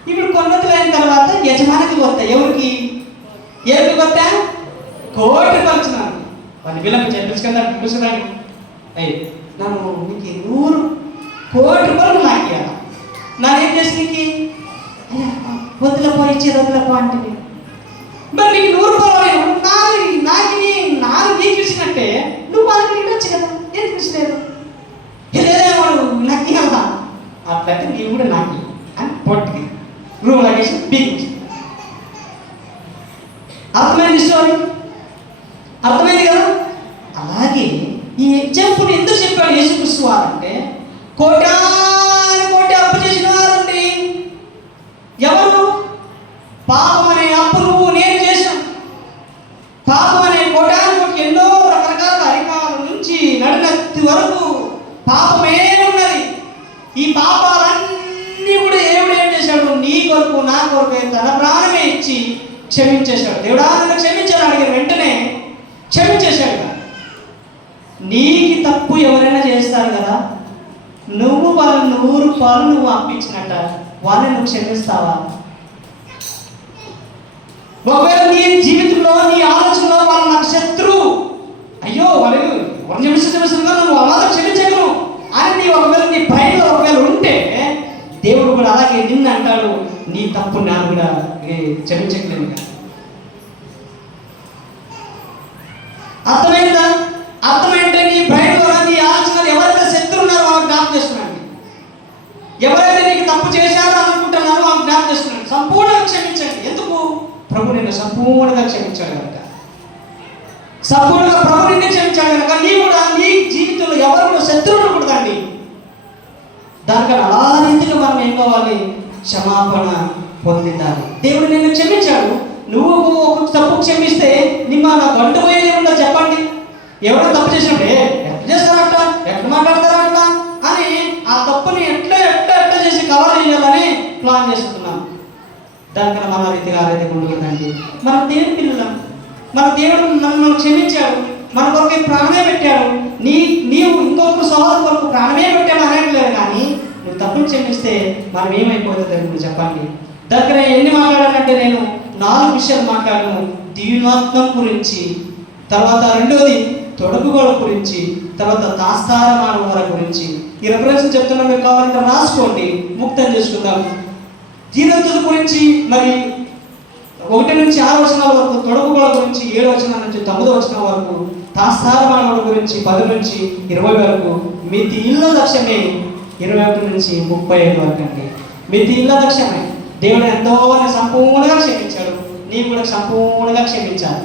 ఇప్పుడు కొన్ని రోజులు అయిన తర్వాత యజమానికి వస్తాయి. ఎవరికి వస్తా? కోటి రూపాయలు. వాళ్ళ వీళ్ళకి చెప్పించుకుందా చూసుకున్నాను, నన్ను నీకు 100 కోటి రూపాయలు నాకు ఇవ్వాలి, నాకేం చేసి నీకు వద్దులపో ఇచ్చేది వద్దులపో అంటే మరి నీకు 100 రూపాయలు నాకు నీకు ఇచ్చినట్టే నువ్వు వాళ్ళకి ఇవ్వచ్చు కదా, ఎందుకు ఇచ్చలేదు? లేదా వాడు నాకు ఇవ్వాలా, అట్లయితే నీవు కూడా నాకు అని పొట్టుకి రూమ్ లాగేసి బీగించి. అర్థమైంది స్టోరీ? అర్థమైంది కదా? యేసుక్రీస్తు వారంటే కోటాను కోటి అప్పు చేసిన వారండి. ఎవరు? పాపం అనే అప్పు నువ్వు నేను చేశాను. పాపం అనే కోటాను కోటి ఎన్నో రకరకాల అధికారుల నుంచి నడినెత్తి వరకు పాపమే ఉన్నది. ఈ పాపాలన్నీ కూడా దేవుడు ఏం చేశాడు? నీ కొరకు నా కొరకు తన ప్రాణమే ఇచ్చి క్షమించేశాడు. దేవుడా నన్ను క్షమించాడు అడిగిన వెంటనే క్షమించేశాడు. నీకు తప్పు ఎవరైనా చేస్తారు కదా, నువ్వు వాళ్ళ 100 రూపాయలు నువ్వు అప్పించినట్ట వాళ్ళని నువ్వు క్షమిస్తావా? ఒకవేళ నీ జీవితంలో నీ ఆలోచనలో వాళ్ళు నాకు శత్రువు, అయ్యో వాళ్ళు క్షమిస్తున్నా నువ్వు అలా క్షమించగలను అని నీ ఒకవేళ నీ భయంలో ఒకవేళ ఉంటే దేవుడు కూడా అలాగే నిన్ను అంటాడు, నీ తప్పు నాకు కూడా క్షమించగలను. అర్థమైందా? అర్థమైంటే నీ భయంలో నీ ఆలోచనలు ఎవరైతే శత్రువు ఉన్నారో వాళ్ళకి జ్ఞాపకం చేస్తున్నాడు. ఎవరైతే నీకు తప్పు చేశారో అనుకుంటున్నారో వాళ్ళకి జ్ఞాపకం చేస్తున్నాడు. సంపూర్ణంగా క్షమించండి. ఎందుకు? ప్రభు నిన్ను సంపూర్ణంగా క్షమించాడు కనుక. సంపూర్ణంగా ప్రభు నిన్ను క్షమించాడు కనుక నీ కూడా నీ జీవితంలో ఎవరు శత్రువులు కూడదండి. దానికన్నా అలా రీతిగా మనం ఏం కావాలి? క్షమాపణ పొందిండాలి. దేవుడు నిన్ను క్షమించాడు. నువ్వు ఒక తప్పు క్షమిస్తే నిమ్మ నా గంట పోయేది ఉండదు. చెప్పండి, ఎవరైనా తప్పు చేసినప్పుడు ఎట్లా చేస్తారట, ఎట్లా మాట్లాడతారట అని ఆ తప్పుని ఎట్లా ఎట్లా ఎట్లా చేసి కవర్ చేయాలని ప్లాన్ చేసుకుంటున్నాం. దానికన్నా మన రీతిగా ఆ రీతిగా ఉండకూడదండి. మన దేవుని పిల్లలం, మన దేవుడు నన్ను క్షమించాడు, మన కొరకు ప్రాణమే పెట్టాడు. నీవు ఇంకొక సోదరు కొరకు ప్రాణమే పెట్టాడు అనట్లేదు. కానీ నువ్వు తప్పులు క్షమిస్తే మనం ఏమైపోతుంది మీరు చెప్పండి. దగ్గర ఎన్ని మాట్లాడాలంటే నేను 4 విషయాలు మాట్లాడాను. దీనత్వం గురించి, తర్వాత రెండోది తొడుగుగోడ గురించి, తర్వాత తాస్తారమాన వారి గురించి. ఈ రెఫరెన్స్ చెప్తున్నా, మీరు కావాలంటే రాసుకోండి, ముక్తం చేసుకుందాం. దీనత్వం గురించి మరి 1 నుంచి 6 వచనాల వరకు, తొడుగుగోడ గురించి 7 వచనాల నుంచి 9 వచనాల వరకు, తాస్తారమాన గురించి 10 నుంచి 20 వరకు, మితి ఇళ్ళ లక్ష్యమే 21 నుంచి 35 వరకు అండి. మితి ఇళ్ళ లక్ష్యమే. దేవుడు ఎంతో సంపూర్ణంగా క్షమించాడు, నీవు కూడా సంపూర్ణంగా క్షమించాలి.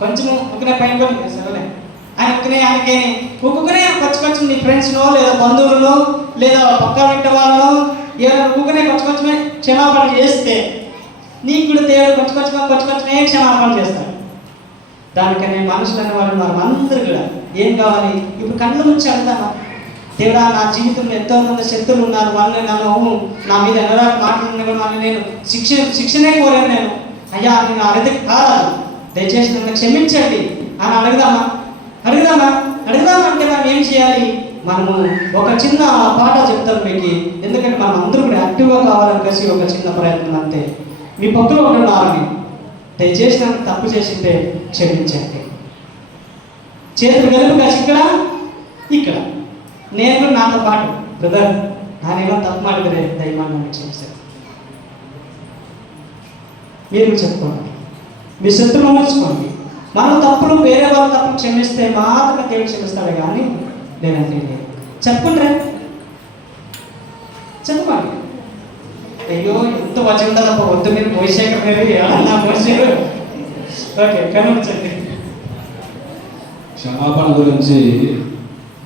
కొంచెం ఒకనే పైన సరే ఆయన ఆయనకి ఒక్కొక్కనే కొంచెం నీ ఫ్రెండ్స్నో లేదా బంధువులను లేదా పక్క పెట్టే వాళ్ళను ఏమైనా ఒక్కొక్కనే కొంచెమే క్షమాపణ చేస్తే నీకు కూడా దేవుడు కొంచెమే క్షమాపణ చేస్తాడు. దానికనే మనుషులు అనేవాళ్ళు మనం అందరూ కూడా ఏం కావాలి? ఇప్పుడు కళ్ళు ముచ్చి అడుగుతాను, దేవుడా నా జీవితంలో ఎంతో మంది శత్రువులు ఉన్నారు, వాళ్ళని నన్ను నా మీద ఎలా మాట్లాడిన కూడా వాళ్ళని నేను శిక్షనే కోరాను. నేను అయ్యా నేను అరదికి కాదు, దయచేసి నన్ను క్షమించండి అని అడుగుదామా అంటే మనం ఏం చేయాలి? మనము ఒక చిన్న పాట చెప్తాను మీకు, ఎందుకంటే మనం అందరూ కూడా యాక్టివ్గా కావాలని కలిసి ఒక చిన్న ప్రయత్నం అంతే. మీ పక్కలో ఉంటున్నారని దయచేసి నన్ను తప్పు చేసింటే క్షమించండి. చేతులు కలుపు కాసి ఇక్కడ నేను కూడా నాతో పాటు బ్రదర్ నానేమో తప్పు మాట్లాడే దైవాన్ని క్షమించాను. మీరు చెప్పుకోండి, మీ శత్రువులు మార్చుకోండి. మనం తప్పులు వేరే వాళ్ళ తప్పులు క్షమిస్తే మాత్రమే దేవుడు క్షమిస్తాడు, కానీ లేదంటే లేదు. చెప్పుకుంటారా? చెప్పుకోండి. అయ్యో ఎంత వచ్చి ఉండదప్ప, వద్దు మీరు మోసేకర్ గారు ఎలా మోసారు. ఓకే, కనిపించండి. క్షమాపణ గురించి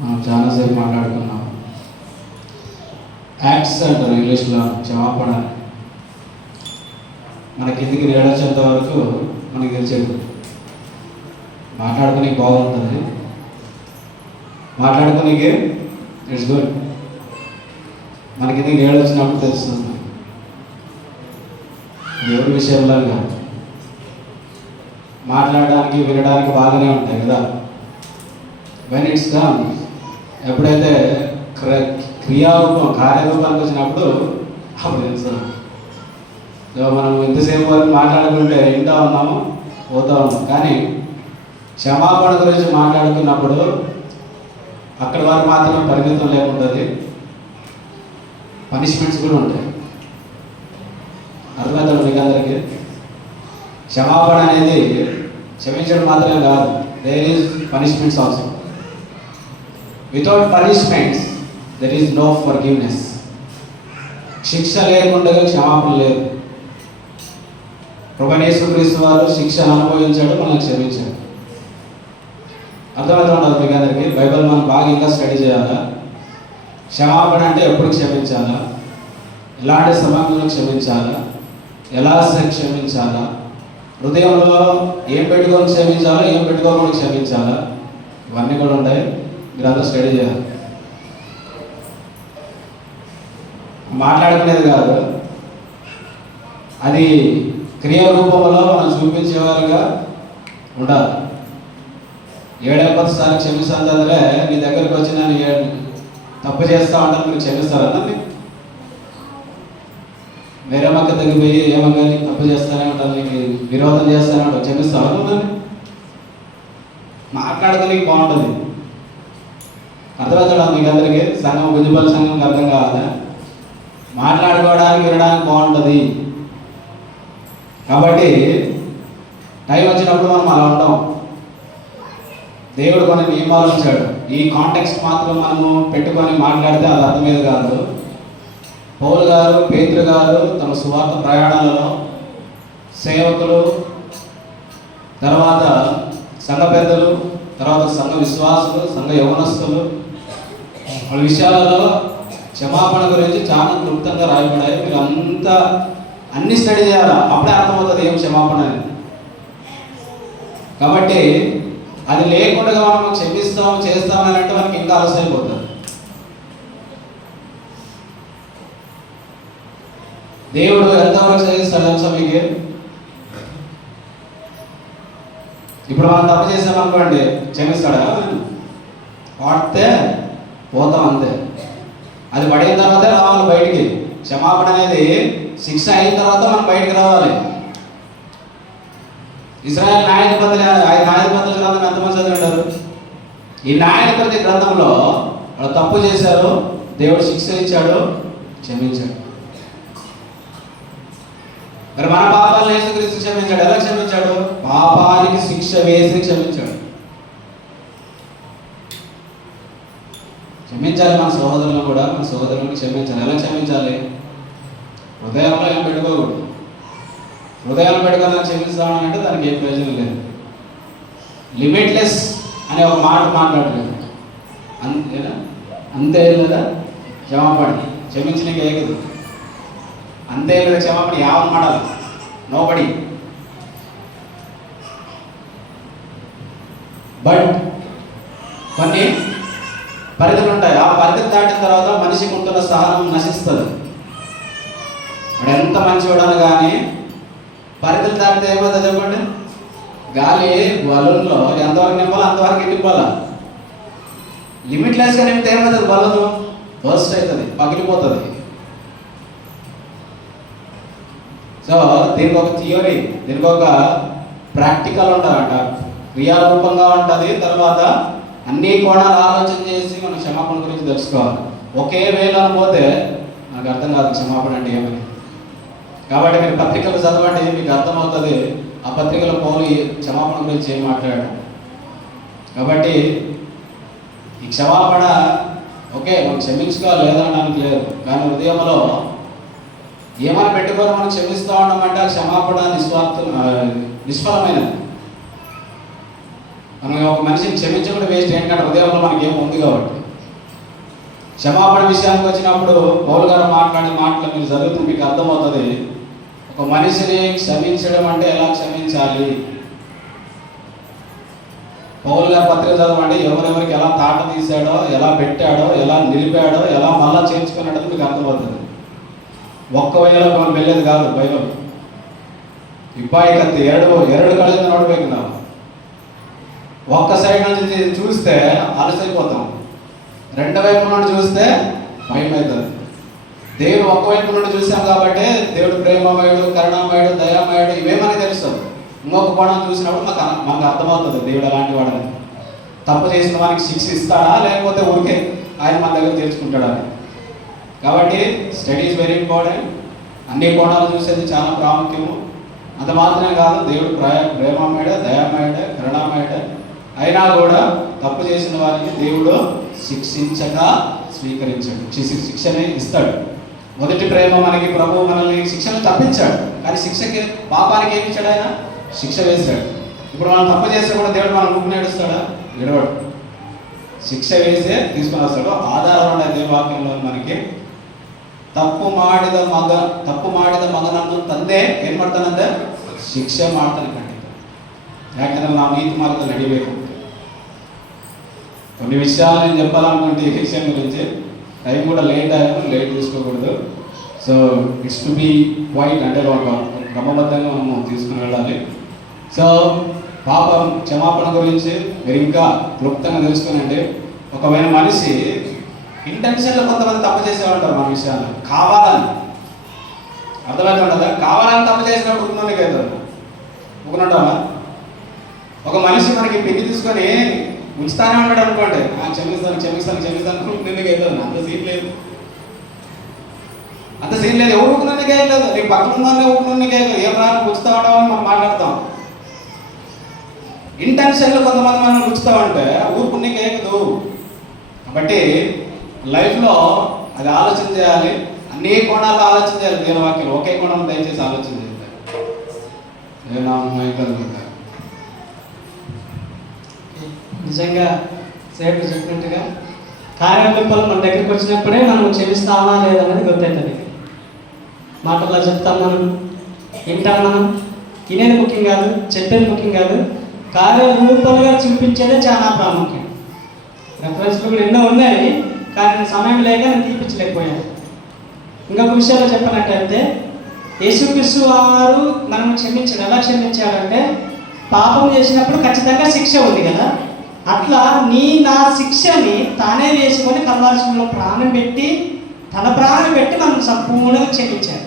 మనం చాలాసేపు మాట్లాడుకున్నాం. యాక్ట్స్ అంటారు ఇంగ్లీష్లో క్షమాపణ. మన కిందికి రేడొచ్చేంత వరకు మనకి తెలిసేది. మాట్లాడుకునే బాగుంటుంది, మాట్లాడుకునేకి ఇట్స్ గుడ్. మన కిందికి రేడొచ్చినప్పుడు తెలుస్తుంది. దేవుడి విషయంలో కాదు, మాట్లాడడానికి వినడానికి బాగానే ఉంటాయి కదా. వెన్ ఇట్స్ కమ్, ఎప్పుడైతే కార్యరూపానికి వచ్చినప్పుడు అప్పుడు తెలుస్తుంది. మనం ఎంతసేపు వరకు మాట్లాడుకుంటే వింటూ ఉన్నాము, పోతూ ఉన్నాం. కానీ క్షమాపణ గురించి మాట్లాడుతున్నప్పుడు అక్కడ వరకు మాత్రమే పరిమితం లేకుంటుంది, పనిష్మెంట్స్ కూడా ఉంటాయి. అర్థమవుతుంది మీకు అందరికీ? క్షమాపణ అనేది క్షమించడం మాత్రమే కాదు, there is punishments also. Without punishments there is no forgiveness. శిక్ష లేకుండా క్షమాపణ లేదు. ప్రభువైన యేసుక్రీస్తు వారు శిక్షను అనుభవించాడు, మనల్ని క్షమించాడు. అర్థమవుతూ ఉండదు మీకు అందరికీ. బైబిల్ మనం బాగా ఇంకా స్టడీ చేయాలా. క్షమాపణ అంటే ఎప్పుడు క్షమించాలా, ఎలాంటి సమయంలో క్షమించాలా, ఎలా క్షమించాలా, హృదయంలో ఏం పెట్టుకొని క్షమించాలా, ఏం పెట్టుకోకుండా క్షమించాలా, ఇవన్నీ కూడా ఉంటాయి. మీరు అందరూ స్టడీ చేయాలి. మాట్లాడుకునేది కాదు, అది క్రియ రూపంలో మనం చూపించేవారుగా ఉండాలి. 7 క్షమిస్తాను చదివే నీ దగ్గరికి వచ్చి నేను తప్పు చేస్తా ఉంటాను, మీరు క్షమిస్తారన్నా? మీకు వేరే మక్క తగ్గిపోయి ఏమన్నా తప్పు చేస్తానే ఉంటాను, నీకు విరోధం చేస్తానే ఉంటాను, క్షమిస్తావా? మరి మాట్లాడుకోనికి బాగుంటుంది. అర్థమవుతాడా మీకు అందరికీ? సంఘం గుజ్జుపల్లి సంఘంకి అర్థం కావాలా? మాట్లాడుకోవడానికి వినడానికి బాగుంటుంది. కాబట్టి టైం వచ్చినప్పుడు మనం అలా ఉంటాం. దేవుడు కొన్ని నియమాలు ఉంచాడు. ఈ కాంటెక్స్ట్ మాత్రం మనము పెట్టుకొని మాట్లాడితే అది అర్థమయ్యేది కాదు. పౌలు గారు, పేతురు గారు తమ సువార్త ప్రయాణాలలో సేవకులు, తర్వాత సంఘ పెద్దలు, తర్వాత సంఘ విశ్వాసులు, సంఘ యవనస్తులు వాళ్ళ విషయాలలో క్షమాపణ గురించి చాలా క్లుప్తంగా రాయబడాయి. మీరు అంతా అన్ని స్టడీ చేయాలా, అప్పుడే అర్థమవుతుంది ఏం క్షమాపణ అని. కాబట్టి అది లేకుండా మనం క్షమిస్తాం చేస్తామని అంటే మనకి ఇంకా అలసైపోతుంది. దేవుడు ఎంతవరకు సహిస్తాడు తెలుసా మీకు? ఇప్పుడు మనం తప్పు చేసామనుకోండి, క్షమిస్తాడా? వాడితే పోతాం అంతే. అది పడిన తర్వాతే రావాలి బయటికి. క్షమాపణ అనేది శిక్ష అయిన తర్వాత మనం బయటికి రావాలి. ఇశ్రాయేల్ న్యాయాధిపతుల గ్రంథం ఎంతమంది చదివింటారు? ఈ న్యాయాధిపతి గ్రంథంలో వాళ్ళు తప్పు చేశారు, దేవుడు శిక్ష ఇచ్చాడు, క్షమించాడు. మరి మన పాపాలను యేసుక్రీస్తు క్షమించాడు. ఎలా క్షమించాడు? పాపానికి శిక్ష వేసి క్షమించాడు. క్షమించాలి మన సహోదరులను కూడా, మన సహోదరులను క్షమించాలి. ఎలా క్షమించాలి? హృదయంలో ఏం పెట్టుకోకూడదు. హృదయాలు పెట్టుకొని క్షమిస్తామని అంటే దానికి ఏ ప్రయోజనం లేదు. లిమిట్లెస్ అనే ఒక మాట మాట్లాడలేదు. అంతేనా? అంతే లేదా క్షమాపణ? క్షమించడానికి ఏకదు. అంతే లేదా క్షమాపణ? యావన్ మాడాలి, నోబడి. బట్ కొన్ని పరిధులు ఉంటాయి. ఆ పరిధులు దాటిన తర్వాత మనిషికి ఉంటున్న సహనం నశిస్తుంది. వాడు ఎంత మంచివాడని కానీ పరిధులు దాటితే ఏమవుతుంది చెప్పండి? గాలి బలూన్లో ఎంతవరకు నింపాలో అంతవరకు నింపాలా. లిమిట్లెస్గా నింపితే ఏమవుతుంది? బలూను బర్స్ట్ అవుతుంది, పగిలిపోతుంది. సో దీనికి ఒక థియరీ, దీనికి ఒక ప్రాక్టికల్ ఉంటుందంట, క్రియారూపంగా ఉంటుంది. తర్వాత అన్ని కోణాలు ఆలోచన చేసి మనం క్షమాపణ గురించి తెలుసుకోవాలి. ఒకే వేలో పోతే నాకు అర్థం కాదు క్షమాపణ అంటే ఏమని. కాబట్టి మీరు పత్రికలు చదవండి, మీకు అర్థమవుతుంది ఆ పత్రికలో పౌలు క్షమాపణ గురించి ఏం మాట్లాడాడు. కాబట్టి ఈ క్షమాపణ ఓకే మనం క్షమించుకోవాలి, లేదనడానికి లేదు. కానీ హృదయంలో ఏమైనా పెట్టుకొని మనం క్షమిస్తూ ఉన్నామంటే ఆ క్షమాపణ నిష్ఫలమైనది. మనం ఒక మనిషిని క్షమించకుండా వేస్ట్. ఏంటంటే హృదయంలో మనకి ఏం ఉంది కాబట్టి. క్షమాపణ విషయానికి వచ్చినప్పుడు పౌలు గారు మాట్లాడే మాటలు మీరు చదివితే మీకు అర్థమవుతుంది. ఒక మనిషిని క్షమించడం అంటే ఎలా క్షమించాలి. పౌలు గారి పత్రిక చదవండి, ఎవరెవరికి ఎలా తాట తీశాడో, ఎలా పెట్టాడో, ఎలా నిలిపాడో, ఎలా మళ్ళా చేర్చుకున్నాడో మీకు అర్థమవుతుంది. ఒక్క వేళ మనం వెళ్ళేది కాదు బైబిల్. ఇబ్బాయి కత్తి ಎರಡು కళ్ళ నోడిపోయి ನಾವು ఒక్క సైడ్ నుంచి చూస్తే అలసైపోతాం, రెండో వైపు నుండి చూస్తే భయం అవుతుంది. దేవుడు ఒక్కవైపు నుండి చూసాం కాబట్టి దేవుడు ప్రేమమయుడు, కరుణామయుడు, దయామయుడు ఇవేమని తెలుస్తుంది. ఇంకొక కోణం చూసినప్పుడు మనకు అర్థమవుతుంది దేవుడు ఎలాంటి వాడని. తప్పు చేసిన వానికి శిక్ష ఇస్తాడా లేకపోతే ఊరికే ఆయన మన దగ్గర తెలుసుకుంటాడా. కాబట్టి స్టడీ ఈజ్ వెరీ ఇంపార్టెంట్. అన్ని కోణాలు చూసేది చాలా ప్రాముఖ్యము. అంత మాత్రమే కాదు, దేవుడు ప్రేమమయుడే, దయామయుడే, కరుణామయుడే. అయినా కూడా తప్పు చేసిన వారికి దేవుడు శిక్షించక స్వీకరించాడు, శిక్షనే ఇస్తాడు. మొదటి ప్రేమ మనకి ప్రభువు మనల్ని శిక్షను తప్పించాడు, కానీ శిక్షకి పాపానికి ఏమి ఇచ్చాడు? ఆయన శిక్ష వేశాడు. ఇప్పుడు మనం తప్పు చేస్తే కూడా దేవుడు మనం ముగ్గురు నేడుస్తాడా? విడవడు, శిక్ష వేసే తీసుకొని వస్తాడు. ఆధారం అనేది ఏ వాక్యంలో మనకి ತಪ್ಪು ಮಾಡಿದ ಮಗನನ್ನು ತಂದೆ ಏನು ಮಾಡ್ತಾನಂದ್ರೆ ಶಿಕ್ಷೆ ಮಾಡ್ತಾನೆ ಖಂಡಿತ. ಯಾಕಂದ್ರೆ ನಾವು ನೀತಿ ಮಾರ್ಗದಲ್ಲಿ ನಡಿಬೇಕು. కొన్ని విషయాలు నేను చెప్పాలనుకుంటే ఈ విషయం గురించి టైం కూడా లేట్ తీసుకోకూడదు. So it's to be quiet, అంటే ఒక క్రమబద్ధంగా మనం తీసుకుని వెళ్ళాలి. సో పాపం క్షమాపణ గురించి మీరు ఇంకా క్లుప్తంగా తెలుసుకునండి. ఒకవేళ మనిషి ఇంటెన్షన్లో కొంతమంది తప్పు చేసేవాళ్ళు ఉంటారు మన విషయాలు, కావాలని, అర్థమవుతుంటుందా? కావాలని తప్పు చేసినప్పుడు ఊకునోనికి అవుతుంది, ఊకునుంటావా? ఒక మనిషి మనకి పెళ్లి తీసుకొని ఉంచుతానే ఉంటాడు అనుకోండి, క్షమిస్తాను ఊకునోనికి అవుతుంది. అంత సీన్ లేదు, ఎవరు ఊకునోనికి అయ్యలేదు, నీకు పక్కన ఉందని ఊకునోనికి అయ్యలేదు, ఏం రాని గుచ్చుతా ఉండవని మనం మాట్లాడతాం. ఇంటెన్షన్లో కొంతమంది మనం గుచ్చుతా ఉంటే ఊరుకునేకి అయ్యదు. కాబట్టి లైఫ్లో అది ఆలోచన చేయాలి, అన్ని కోణాల్లో ఆలోచన చేయాలి. దేవుని వాక్యం ఒకే కోణం దయచేసి ఆలోచన చేయాలి. నిజంగా సేపు చెప్పినట్టుగా కార్యకలాపాలు మన దగ్గరికి వచ్చినప్పుడే మనం క్షమిస్తామా లేదనేది గుర్తవుతుంది. మాటల్లో చెప్తాం, మనం వింటాం, మనం వినేది ముఖ్యం కాదు, చెప్పేది ముఖ్యం కాదు, కార్యరూపాలుగా చూపించేదే చాలా ప్రాముఖ్యం. రెఫరెన్స్లు కూడా ఎన్నో ఉన్నాయి, కానీ సమయం లేక నేను తీపించలేకపోయాను. ఇంకొక విషయంలో చెప్పినట్టయితే యేసుక్రీస్తు వారు మనం క్షమించాడు. ఎలా క్షమించాడంటే పాపం చేసినప్పుడు ఖచ్చితంగా శిక్ష ఉంది కదా, అట్లా నా శిక్షని తానే వేసుకొని కల్వారిలో ప్రాణం పెట్టి తన ప్రాణం పెట్టి మనం సంపూర్ణంగా క్షమించాడు.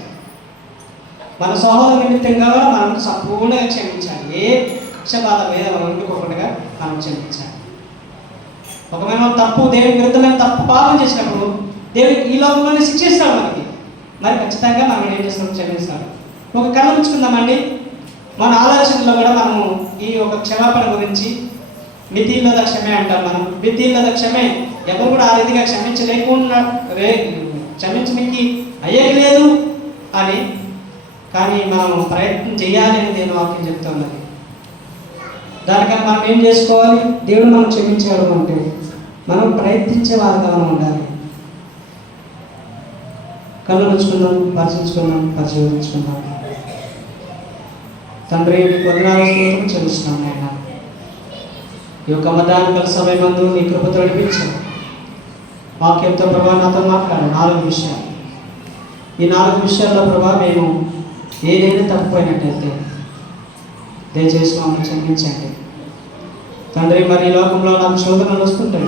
మన సహోదరు నిమిత్తంగా మనం సంపూర్ణంగా క్షమించాలి. ఏ పక్షపాత మీద మనం ఉండుకోకుండా మనం క్షమించాలి. ఒకవేళ మనం తప్పు దేవుని విరుద్ధమైన తప్పు పాపం చేసినప్పుడు దేవుడికి ఈ లోకంలోనే శిక్షిస్తాడు మనకి, మరి ఖచ్చితంగా మనం ఏం చేస్తాం, క్షమిస్తాడు. ఒక కళ ఉంచుకుందామండి. మన ఆలోచనలో కూడా మనము ఈ ఒక క్షమాపణ గురించి మితిల్లోద క్షమే అంటాం. మనం మితిల్లోద క్షమే, ఎవరు కూడా ఆ రీతిగా క్షమించలేకుండా క్షమించడానికి అయ్యలేదు అని, కానీ మనం ప్రయత్నం చేయాలి అని నేను వాక్యం చెప్తున్నది. దానికన్నా మనం ఏం చేసుకోవాలి? దేవుడు మనం క్షమించాడు అంటే మనం ప్రయత్నించే వారిగా మనం ఉండాలి. కళ్ళు ఉంచుకుందాం, పరిశీలించుకుందాం. తండ్రి, నీకు వందనాలు స్తోత్రం చెల్లిస్తున్నాం నాయన. ఈ యొక్క మధ్యాహ్న సమయం మందు నీ కృపతో నడిపించావు. వాక్యంతో ప్రభావ నాతో మాట్లాడు 4 విషయాలు. ఈ 4 విషయాల్లో ప్రభావ మేము ఏదైనా తప్పిపోయినట్టయితే దయచేసి మమ్మల్ని క్షమించండి తండ్రి. మరి ఈ లోకంలో నాకు శోధనలు వస్తుంటాయి,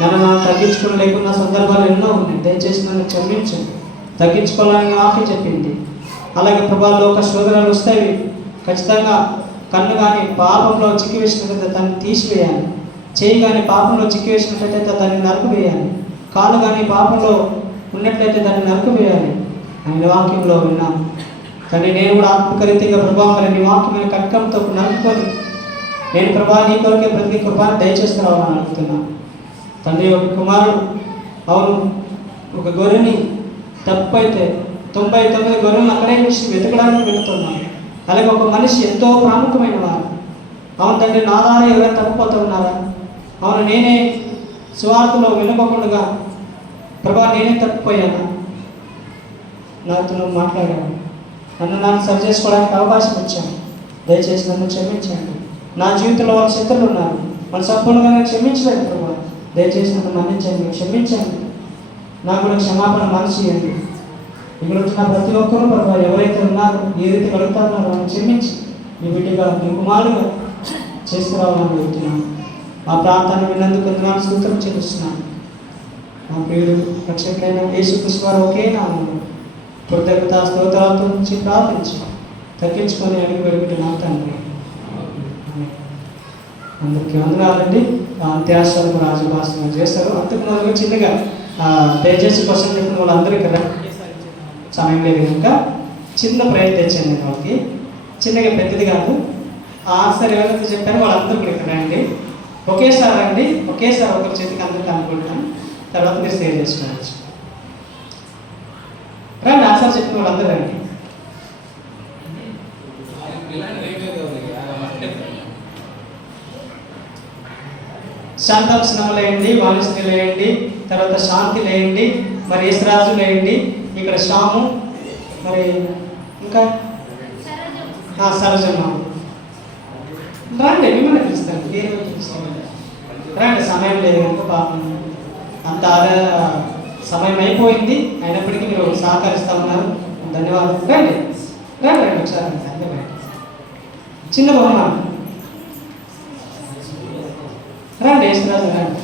నన్ను తగ్గించుకుని లేకున్న సందర్భాలు ఎన్నో ఉన్నాయి. దయచేసి నన్ను క్షమించండి. తగ్గించుకోవాలని వాక్యం చెప్పింది. అలాగే ప్రభావంలో ఒక శోధనలు వస్తాయి, ఖచ్చితంగా కన్ను కానీ పాపంలో చిక్కివేసినట్లయితే దాన్ని తీసివేయాలి, చేయి కానీ పాపంలో చిక్కివేసినట్లయితే దాన్ని నరుకువేయాలి, కాలు కానీ పాపంలో ఉన్నట్లయితే దాన్ని నరుకువేయాలి అని వాక్యంలో విన్నాను. కానీ నేను కూడా ఆత్మకరీతిగా ప్రభావం నీ వాక్యమైన కట్కంతో నరుపుకొని నేను ప్రభా నీ కొరకే ప్రతి కృపాన్ని దయచేస్తున్నామని అడుగుతున్నాను తండ్రి. ఒక కుమారుడు అవును ఒక గొర్రెని తప్పు అయితే 99 గొర్రెలను అక్కడే విషయం వెతకడానికి వెళుతున్నాను. అలాగే ఒక మనిషి ఎంతో ప్రాముఖ్యమైన వారు. అవును తండ్రి, నా ద్వారా ఎవరైనా తప్పిపోతున్నారా? అవును నేనే స్వార్థలో వినుకోకుండా ప్రభా నేనే తప్పిపోయాను, నాతో నువ్వు మాట్లాడాను, నన్ను సరి చేసుకోవడానికి అవకాశం ఇచ్చాను. దయచేసి నన్ను క్షమించండి. నా జీవితంలో వాళ్ళ శత్రులు ఉన్నారు, వాళ్ళు సంపూర్ణంగా క్షమించలేదు ప్రభా. దయచేసి నన్ను మన్నించండి, క్షమించండి. నాకు కూడా క్షమాపణ మనసు ఇవ్వండి. ఇక్కడ వచ్చిన ప్రతి ఒక్కరూ ప్రభావ ఎవరైతే ఉన్నారో ఏ రీతి కలుగుతారో వాళ్ళని క్షమించి నీ బిడ్డగా నీ కుమారుగా చేసుకురావాలని అడుగుతున్నాను. ఆ ప్రాంతాన్ని విన్నందుకు వందనాలు స్తోత్రం చెల్లిస్తున్నాను. మా ప్రియుడు రక్షకుడైన యేసుక్రీస్తు వారు ఒకే నామములో కృతజ్ఞతా స్తోత్రాలతో నుంచి ప్రార్థించి తగ్గించుకొని అడిగి పెరుగుతున్నాను తండ్రి. అందరికీ వందనాలండి. అంత్యాశ్వరకు రాజభాషణ చేస్తారు. అంతకు మొదలుగా చిన్నగా దయచేసి క్వశ్చన్ చెప్పిన వాళ్ళందరికీ సమయం లేదు కనుక చిన్న ప్రయత్నం తెచ్చాను నేను వాళ్ళకి, చిన్నగా పెద్దది కాదు. ఆన్సర్ ఎవరైతే చెప్పారో వాళ్ళందరూ కూడా ఇక్కడ రండి, ఒకేసారి రండి, ఒకేసారి ఒకరి చేతికి అందరికీ అనుకుంటాను, తర్వాత మీరు సేవ్ చేసుకోవచ్చు. రండి, ఆన్సర్ చెప్పిన వాళ్ళందరూ రండి. శాంతాంశనం లేయండి, వాణిశ్రీ లేయండి, తర్వాత శాంతి లేయండి, మరి యేసరాజు లేయండి, ఇక్కడ శ్యాము, మరి ఇంకా సరజమ్మ. రండి, మిమ్మల్ని పిలుస్తాను, పేరు పిలుస్తాను. రండి, సమయం లేదు కనుక పాపం అంత సమయం అయిపోయింది, అయినప్పటికీ మీరు సహకరిస్తూ ఉన్నారు, ధన్యవాదాలు. రండి రండి రండి ఒకసారి రండి. చిన్న బొమ్మ రండి, యేసరాజు రండి.